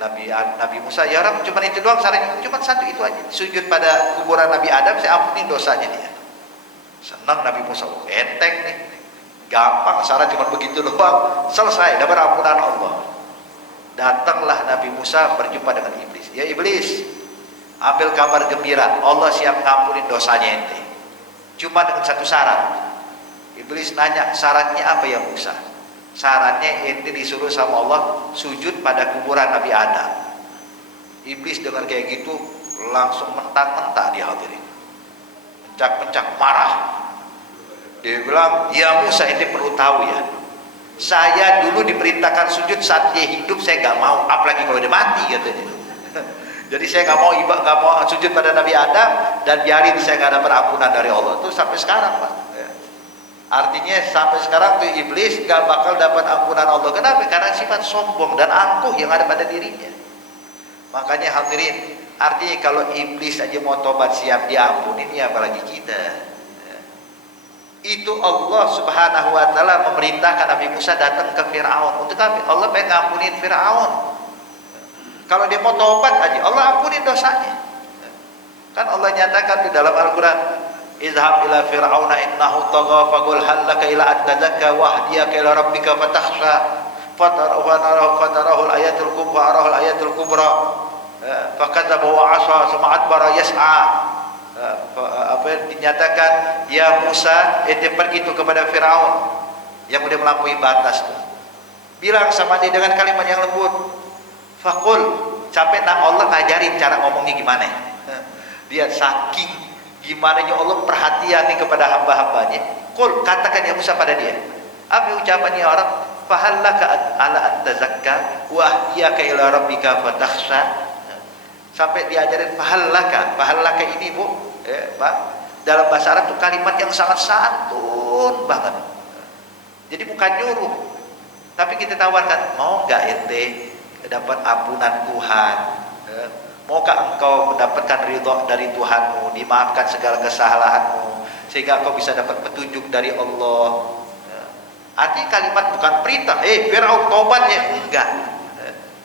Nabi Musa, ya Rabb, cuma itu doang syaratnya, cuma satu itu aja, sujud pada kuburan Nabi Adam, saya ampuni dosanya dia. Senang Nabi Musa, enteng nih, gampang, syarat cuma begitu doang, selesai, dapat ampunan Allah. Datanglah Nabi Musa berjumpa dengan iblis. Ya iblis, ambil kabar gembira, Allah siap ngampunin dosanya ente, cuma dengan satu syarat. Iblis nanya, syaratnya apa ya Musa? Syaratnya ente disuruh sama Allah sujud pada kuburan Nabi Adam. Iblis dengar kayak gitu langsung mentak-mentak dia hadirin, mencak-mencak marah. Dia bilang, ya Musa, ente perlu tahu ya, saya dulu diperintahkan sujud saat dia hidup, saya gak mau, apalagi kalau dia mati katanya. Jadi saya gak mau sujud pada Nabi Adam, dan biarin saya gak dapat ampunan dari Allah. Itu sampai sekarang Pak. Artinya sampai sekarang tuh iblis gak bakal dapat ampunan Allah. Kenapa? Karena sifat sombong dan angkuh yang ada pada dirinya. Makanya hadirin, artinya kalau iblis aja mau tobat siap diampunin, ya apalagi kita. Itu Allah Subhanahu wa taala memerintahkan Nabi Musa datang ke Firaun. Untuk apa? Allah pengen ngampunin Firaun. Kalau dia mau tobat aja, Allah ampunin dosanya. Kan Allah nyatakan di dalam Al-Quran, izhab ila fir'auna innahu tagha faqul hal laka ila an tazakka wahdiyaka ila rabbika fatakhsha fatarahu al-ayatul kubra al-ayatul kubra fakadzaba wa 'asa summa adbara yas'a. Apa yang dinyatakan, ya Musa, ente pergi itu kepada Firaun yang udah melampaui batas tuh. Bilang sama dia dengan kalimat yang lembut. Faqul, sampai Allah ngajarin cara ngomongnya gimana. Dia saking gimana Allah perhatian nih kepada hamba-hambanya. Qul, katakan ya Musa pada dia. Apa ucapannya orang? Fahallaka ala at-tazakka wa ahdiyaka ila rabbika fatakhsha. Sampai diajarin fahallaka ini Bu, Pak, dalam bahasa Arab itu kalimat yang sangat santun banget. Jadi bukan nyuruh, tapi kita tawarkan, mau nggak ente dapat ampunan Tuhan? Maukah engkau mendapatkan ridho dari Tuhanmu, dimaafkan segala kesalahanmu, sehingga engkau bisa dapat petunjuk dari Allah? Artinya kalimat bukan perintah, Firaun tobat ya, enggak.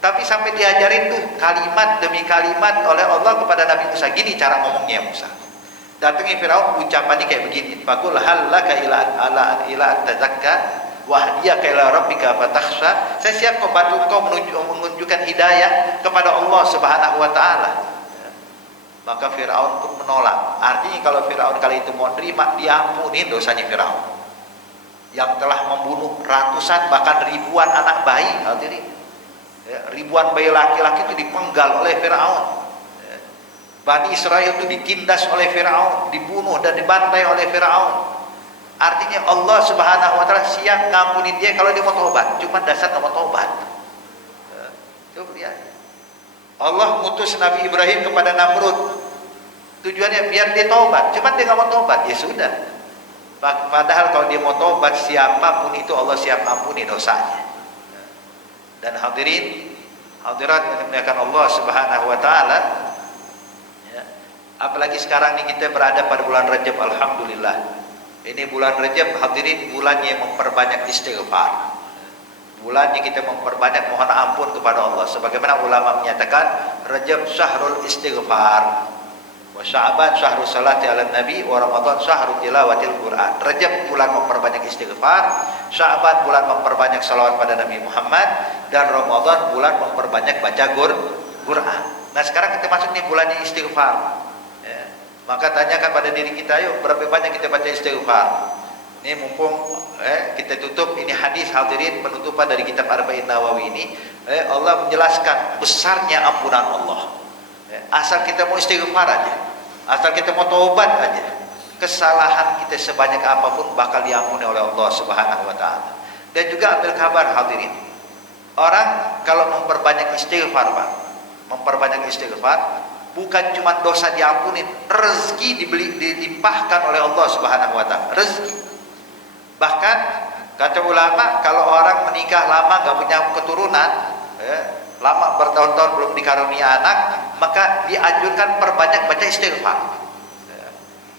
Tapi sampai diajarin tuh kalimat demi kalimat oleh Allah kepada Nabi Musa. Gini cara ngomongnya Musa. Datangi Firaun, ucapannya kayak begini. Faqul hal laka ila an tazakka wahdiyaka ila rabbika fatakhsha, saya siap membantu engkau menunjukkan hidayah kepada Allah Subhanahu wa taala. Maka Firaun pun menolak. Artinya kalau Firaun kali itu mau terima, diampuni dosanya Firaun yang telah membunuh ratusan bahkan ribuan anak bayi. Hadirin, ribuan bayi laki-laki itu dipenggal oleh Firaun. Bani Israel itu ditindas oleh Firaun, dibunuh dan dibantai oleh Firaun. Artinya Allah Subhanahu wa taala siap ngampuni dia kalau dia mau tobat. Cuma dasar nggak mau tobat. Coba lihat. Allah mengutus Nabi Ibrahim kepada Namrud. Tujuannya biar dia tobat. Cuma dia nggak mau tobat, ya sudah. Padahal kalau dia mau tobat, siapapun itu Allah siap ampuni dosanya. Dan hadirin, hadirat yang dimuliakan Allah Subhanahu wa taala. Apalagi sekarang ini kita berada pada bulan Rajab, alhamdulillah. Ini bulan Rajab, hadirin, bulannya memperbanyak istighfar. Bulannya kita memperbanyak mohon ampun kepada Allah. Sebagaimana ulama menyatakan, Rajab syahrul istighfar, wa Sya'ban syahrul salati ala nabi, wa Ramadan syahrul tilawatil Quran. Rajab bulan memperbanyak istighfar, Sya'ban bulan memperbanyak salawat pada Nabi Muhammad, dan Ramadan bulan memperbanyak baca Quran. Nah sekarang kita masuk nih bulannya istighfar. Maka tanyakan pada diri kita, yuk berapa banyak kita baca istighfar. Ini mumpung kita tutup ini hadis, hadirin, penutupan dari kitab Arba'in Nawawi ini. Allah menjelaskan besarnya ampunan Allah. Asal kita mau istighfar aja, asal kita mau taubat aja, kesalahan kita sebanyak apapun bakal diampuni oleh Allah Subhanahu wa taala. Dan juga ambil kabar, hadirin, orang kalau memperbanyak istighfar, Pak, memperbanyak istighfar, bukan cuma dosa diampuni, rezeki dilimpahkan oleh Allah Subhanahu wa taala. Rezeki. Bahkan kata ulama, kalau orang menikah lama nggak punya keturunan, lama bertahun-tahun belum dikarunia anak, maka dianjurkan perbanyak baca istighfar.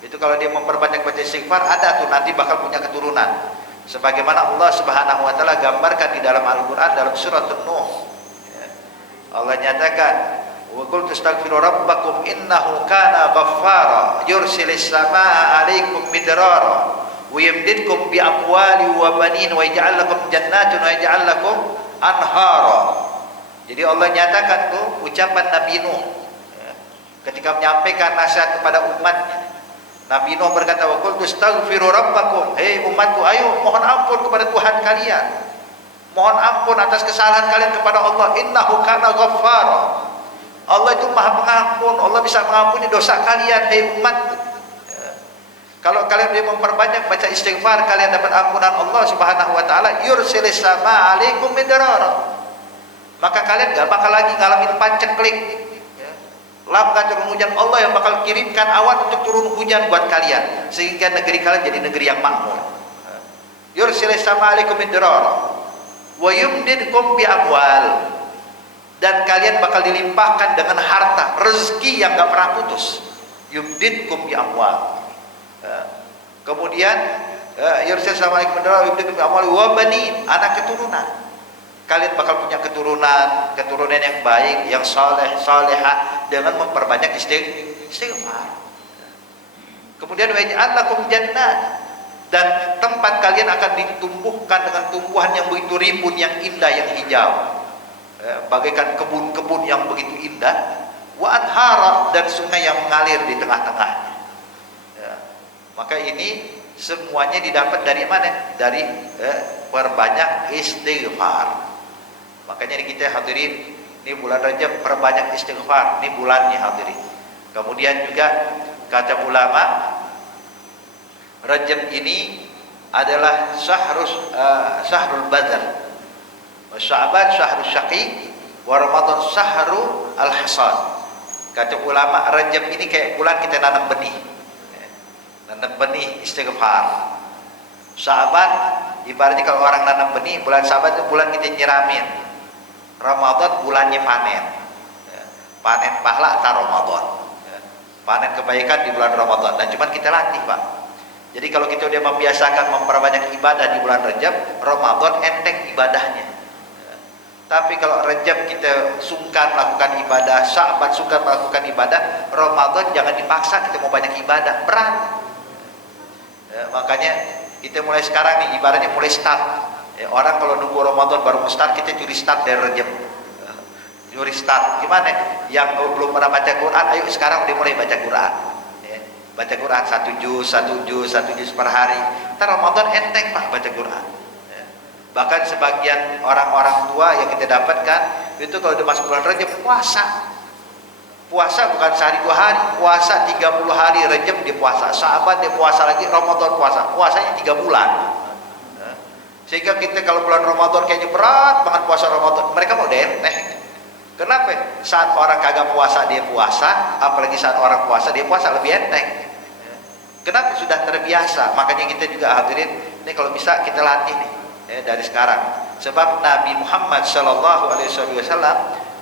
Itu kalau dia memperbanyak baca istighfar, ada tuh nanti bakal punya keturunan. Sebagaimana Allah Subhanahu wa taala gambarkan di dalam Al-Qur'an dalam surat An-Nuh. Allah nyatakan, wa qul tastaghfiru rabbakum innahu kana ghaffara yursilis samaa 'alaikum midrara wa yamdidkum bi amwali wa banin wa yaj'al lakum jannatin wa yaj'al lakum anhara. Jadi Allah nyatakan tuh ucapan Nabi Nuh ketika menyampaikan nasihat kepada umatnya. Nabi Nuh berkata, wa qul tastaghfiru rabbakum, hei umatku, ayo mohon ampun kepada Tuhan kalian, mohon ampun atas kesalahan kalian kepada Allah. Innahu kana ghaffara, Allah itu maha pengampun, Allah bisa mengampuni dosa kalian, hei umatku. Kalau kalian dia memperbanyak baca istighfar, kalian dapat ampunan Allah Subhanahu wa taala. Yursilis sama alaikum midrara, maka kalian gak bakal lagi ngalamin panceklik. Lama turun hujan, Allah yang bakal kirimkan awan untuk turun hujan buat kalian, sehingga negeri kalian jadi negeri yang makmur. Yursilis sama alaikum midrara wa yumdidkum bi amwal, dan kalian bakal dilimpahkan dengan harta, rezeki yang gak pernah putus. Yumdidkum bi amwal. Kemudian yursil sama alaikum midrara wa yumdidkum bi amwal wa banin, anak keturunan. Kalian bakal punya keturunan yang baik, yang saleh, salehah, dengan memperbanyak istighfar. Kemudian wa yaj'al lakum jannat, dan tempat kalian akan ditumbuhkan dengan tumbuhan yang begitu rimbun, yang indah, yang hijau, bagaikan kebun-kebun yang begitu indah. Wa anhara, dan sungai yang mengalir di tengah-tengahnya. Maka ini semuanya didapat dari mana? Dari perbanyak istighfar. Makanya kita hadirin, ini bulan Rajab perbanyak istighfar, ini bulannya hadirin. Kemudian juga kata ulama, Rajab ini adalah syahrul badr, wa Sya'ban syahrul syaqi, wa Ramadan syahrul al-hasad. Kata ulama, Rajab ini kayak bulan kita nanam benih istighfar. Sya'ban ibaratnya kalau orang nanam benih, bulan Sya'ban itu bulan kita nyiramin. Ramadan bulannya panen, panen pahala tar Ramadan, panen kebaikan di bulan Ramadan. Dan cuma kita latih, Pak. Jadi kalau kita udah membiasakan memperbanyak ibadah di bulan Rajab, Ramadan enteng ibadahnya. Tapi kalau Rajab kita sungkan melakukan ibadah, Sya'ban sungkan melakukan ibadah, Ramadan jangan dipaksa kita mau banyak ibadah, berat. Makanya kita mulai sekarang nih, ibaratnya mulai start. Orang kalau nunggu Ramadan baru start, kita curi start dari Rajab. Curi start gimana? Yang belum pernah baca Quran, ayo sekarang udah mulai baca Quran. Baca Quran 1 juz per hari. Ntar Ramadan enteng Pak baca Quran. Bahkan sebagian orang-orang tua yang kita dapatkan itu kalau udah masuk bulan Rajab puasa. Puasa bukan sehari 2 hari, puasa 30 hari Rajab dia puasa, Sya'ban dia puasa lagi, Ramadan puasa. Puasanya 3 bulan. Sehingga kita kalau bulan Ramadan kayaknya berat banget puasa Ramadan, mereka mau enteng. Kenapa? Saat orang kagak puasa dia puasa, apalagi saat orang puasa dia puasa lebih enteng. Kenapa? Sudah terbiasa. Makanya kita juga hadirin, ini kalau bisa kita latih nih dari sekarang. Sebab Nabi Muhammad SAW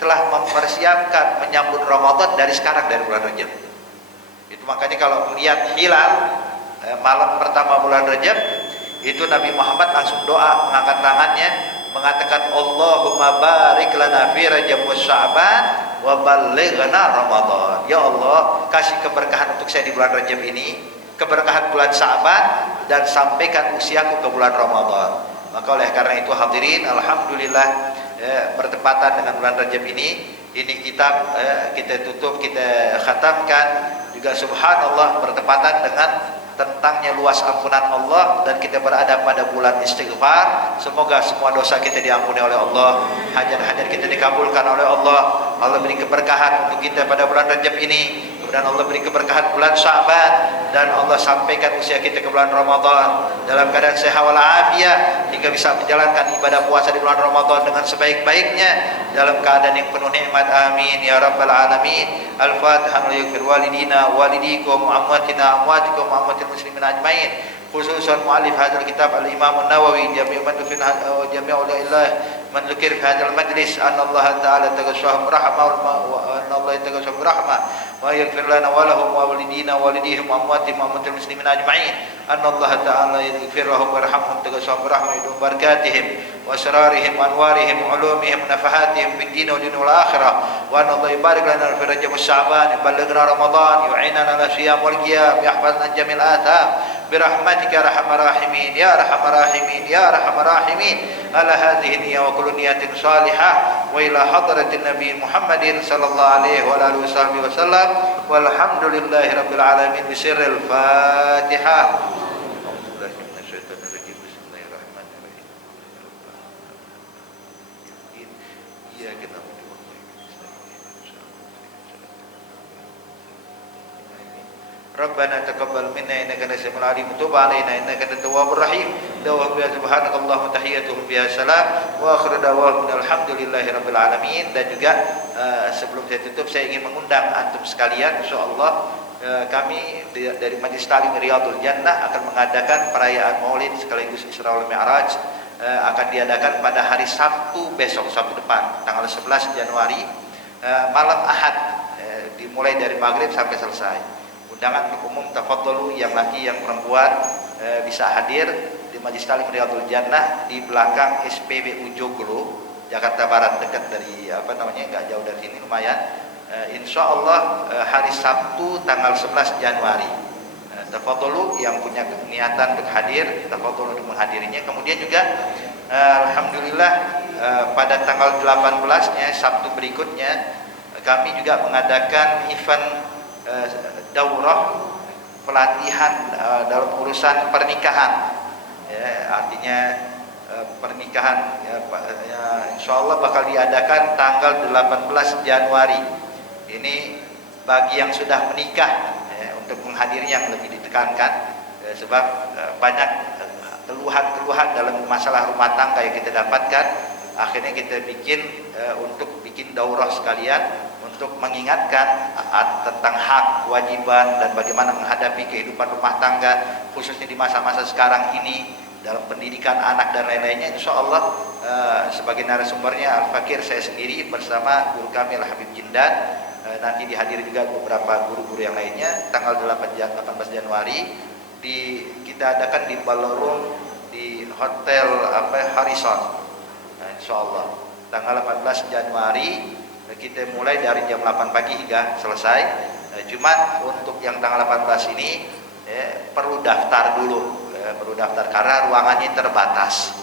telah mempersiapkan menyambut Ramadan dari sekarang, dari bulan Rajab. Itu makanya kalau melihat hilal malam pertama bulan Rajab, itu Nabi Muhammad langsung doa, mengangkat tangannya, mengatakan Allahumma barik lana fi Rajab wa Sya'ban wa ballighna Ramadan. Ya Allah, kasih keberkahan untuk saya di bulan Rajab ini, keberkahan bulan Sya'ban, dan sampaikan usiaku ke bulan Ramadan. Maka oleh karena itu hadirin, alhamdulillah bertepatan dengan bulan Rajab ini kitab kita tutup, kita khatamkan juga, subhanallah, bertepatan dengan tentangnya luas ampunan Allah, dan kita berada pada bulan istighfar. Semoga semua dosa kita diampuni oleh Allah, hajat-hajat kita dikabulkan oleh Allah. Allah beri keberkahan untuk kita pada bulan Rajab ini, dan Allah beri keberkahan bulan Sya'ban, dan Allah sampaikan usia kita ke bulan Ramadan dalam keadaan sehat walafiat, hingga bisa menjalankan ibadah puasa di bulan Ramadan dengan sebaik-baiknya dalam keadaan yang penuh nikmat. Amin ya rabbal alamin. Al-Fatihah. Yaghfir walidina walidikum amwatina amwatikum amwatil muslimin ajmain. Khususan muallif hadzal kitab al-Imam an-Nawawi, jami'u man fi jami'u ulillah man dzukir fi hadzal majlis, anna Allah ta'ala taghashahum rahmah wa anna Allah taghashahum rahmah wa yaghfir lana wa lahum wa walidina walidihim amwatihim amwatil muslimin ajma'in, anna Allah ta'ala yaghfir lahum wa yarhamhum taghashahum rahmah wa barakatihim wa asrarihim anwarihim ulumihim nafahatihim fid din wa dunya wal akhirah, wa anna Allah yubarik lana fi Rajab wa Sya'ban, yuballighna Ramadan, yu'inana ala siyam wal qiyam, yahfazna jamil atham برحمتك يا ارحم الراحمين يا ارحم الراحمين يا ارحم الراحمين على هذه النية وكل نية صالحة وإلى حضرة النبي محمد صلى الله عليه وعلى آله وصحبه وسلم والحمد لله رب العالمين بسر الفاتحة. Rabbana taqabbal minna innaka antas samiul alim wa tub alaina innaka antat tawwabur rahim. Dawahum ya subhanakallahumma tahiyyatuhum biha salam wa akhiru da'wahum alhamdulillahi rabbil alamin. Dan juga sebelum saya tutup, saya ingin mengundang antum sekalian, insyaallah kami dari Majelis Ta'lim Riyadhul Jannah akan mengadakan perayaan Maulid sekaligus Isra wal Mi'raj, akan diadakan pada hari Sabtu besok, Sabtu depan, tanggal 11 Januari, malam Ahad, dimulai dari maghrib sampai selesai. Undangan untuk umum, tafadhalu, yang laki yang perempuan bisa hadir di Majelis Ta'lim Riyadhul Jannah di belakang SPBU Joglo, Jakarta Barat, dekat dari nggak jauh dari sini, lumayan. Insyaallah hari Sabtu tanggal 11 Januari. Tafadhalu yang punya niatan untuk hadir, tafadhalu untuk menghadirinya. Kemudian juga alhamdulillah pada tanggal 18-nya Sabtu berikutnya kami juga mengadakan event daurah pelatihan dalam urusan pernikahan, artinya pernikahan insyaallah bakal diadakan tanggal 18 Januari ini. Bagi yang sudah menikah, untuk menghadiri yang lebih ditekankan, sebab banyak keluhan-keluhan dalam masalah rumah tangga yang kita dapatkan. Akhirnya kita untuk bikin daurah sekalian untuk mengingatkan tentang hak, kewajiban, dan bagaimana menghadapi kehidupan rumah tangga, khususnya di masa-masa sekarang ini dalam pendidikan anak dan lain-lainnya. Insyaallah sebagai narasumbernya Al-Fakir saya sendiri bersama guru kami Al-Habib Jindan, nanti dihadiri juga beberapa guru-guru yang lainnya. Tanggal 18 Januari kita adakan di ballroom di Hotel Harrison. Insyaallah tanggal 18 Januari kita mulai dari jam 8 pagi hingga selesai. Cuman untuk yang tanggal 18 ini perlu daftar dulu, perlu daftar karena ruangannya terbatas.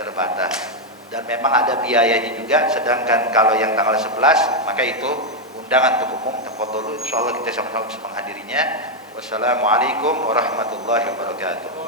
terbatas. Dan memang ada biayanya juga, sedangkan kalau yang tanggal 11 maka itu undangan untuk umum. Tafadhalu, insyaallah kita sama-sama bisa menghadirinya. Wassalamualaikum warahmatullahi wabarakatuh.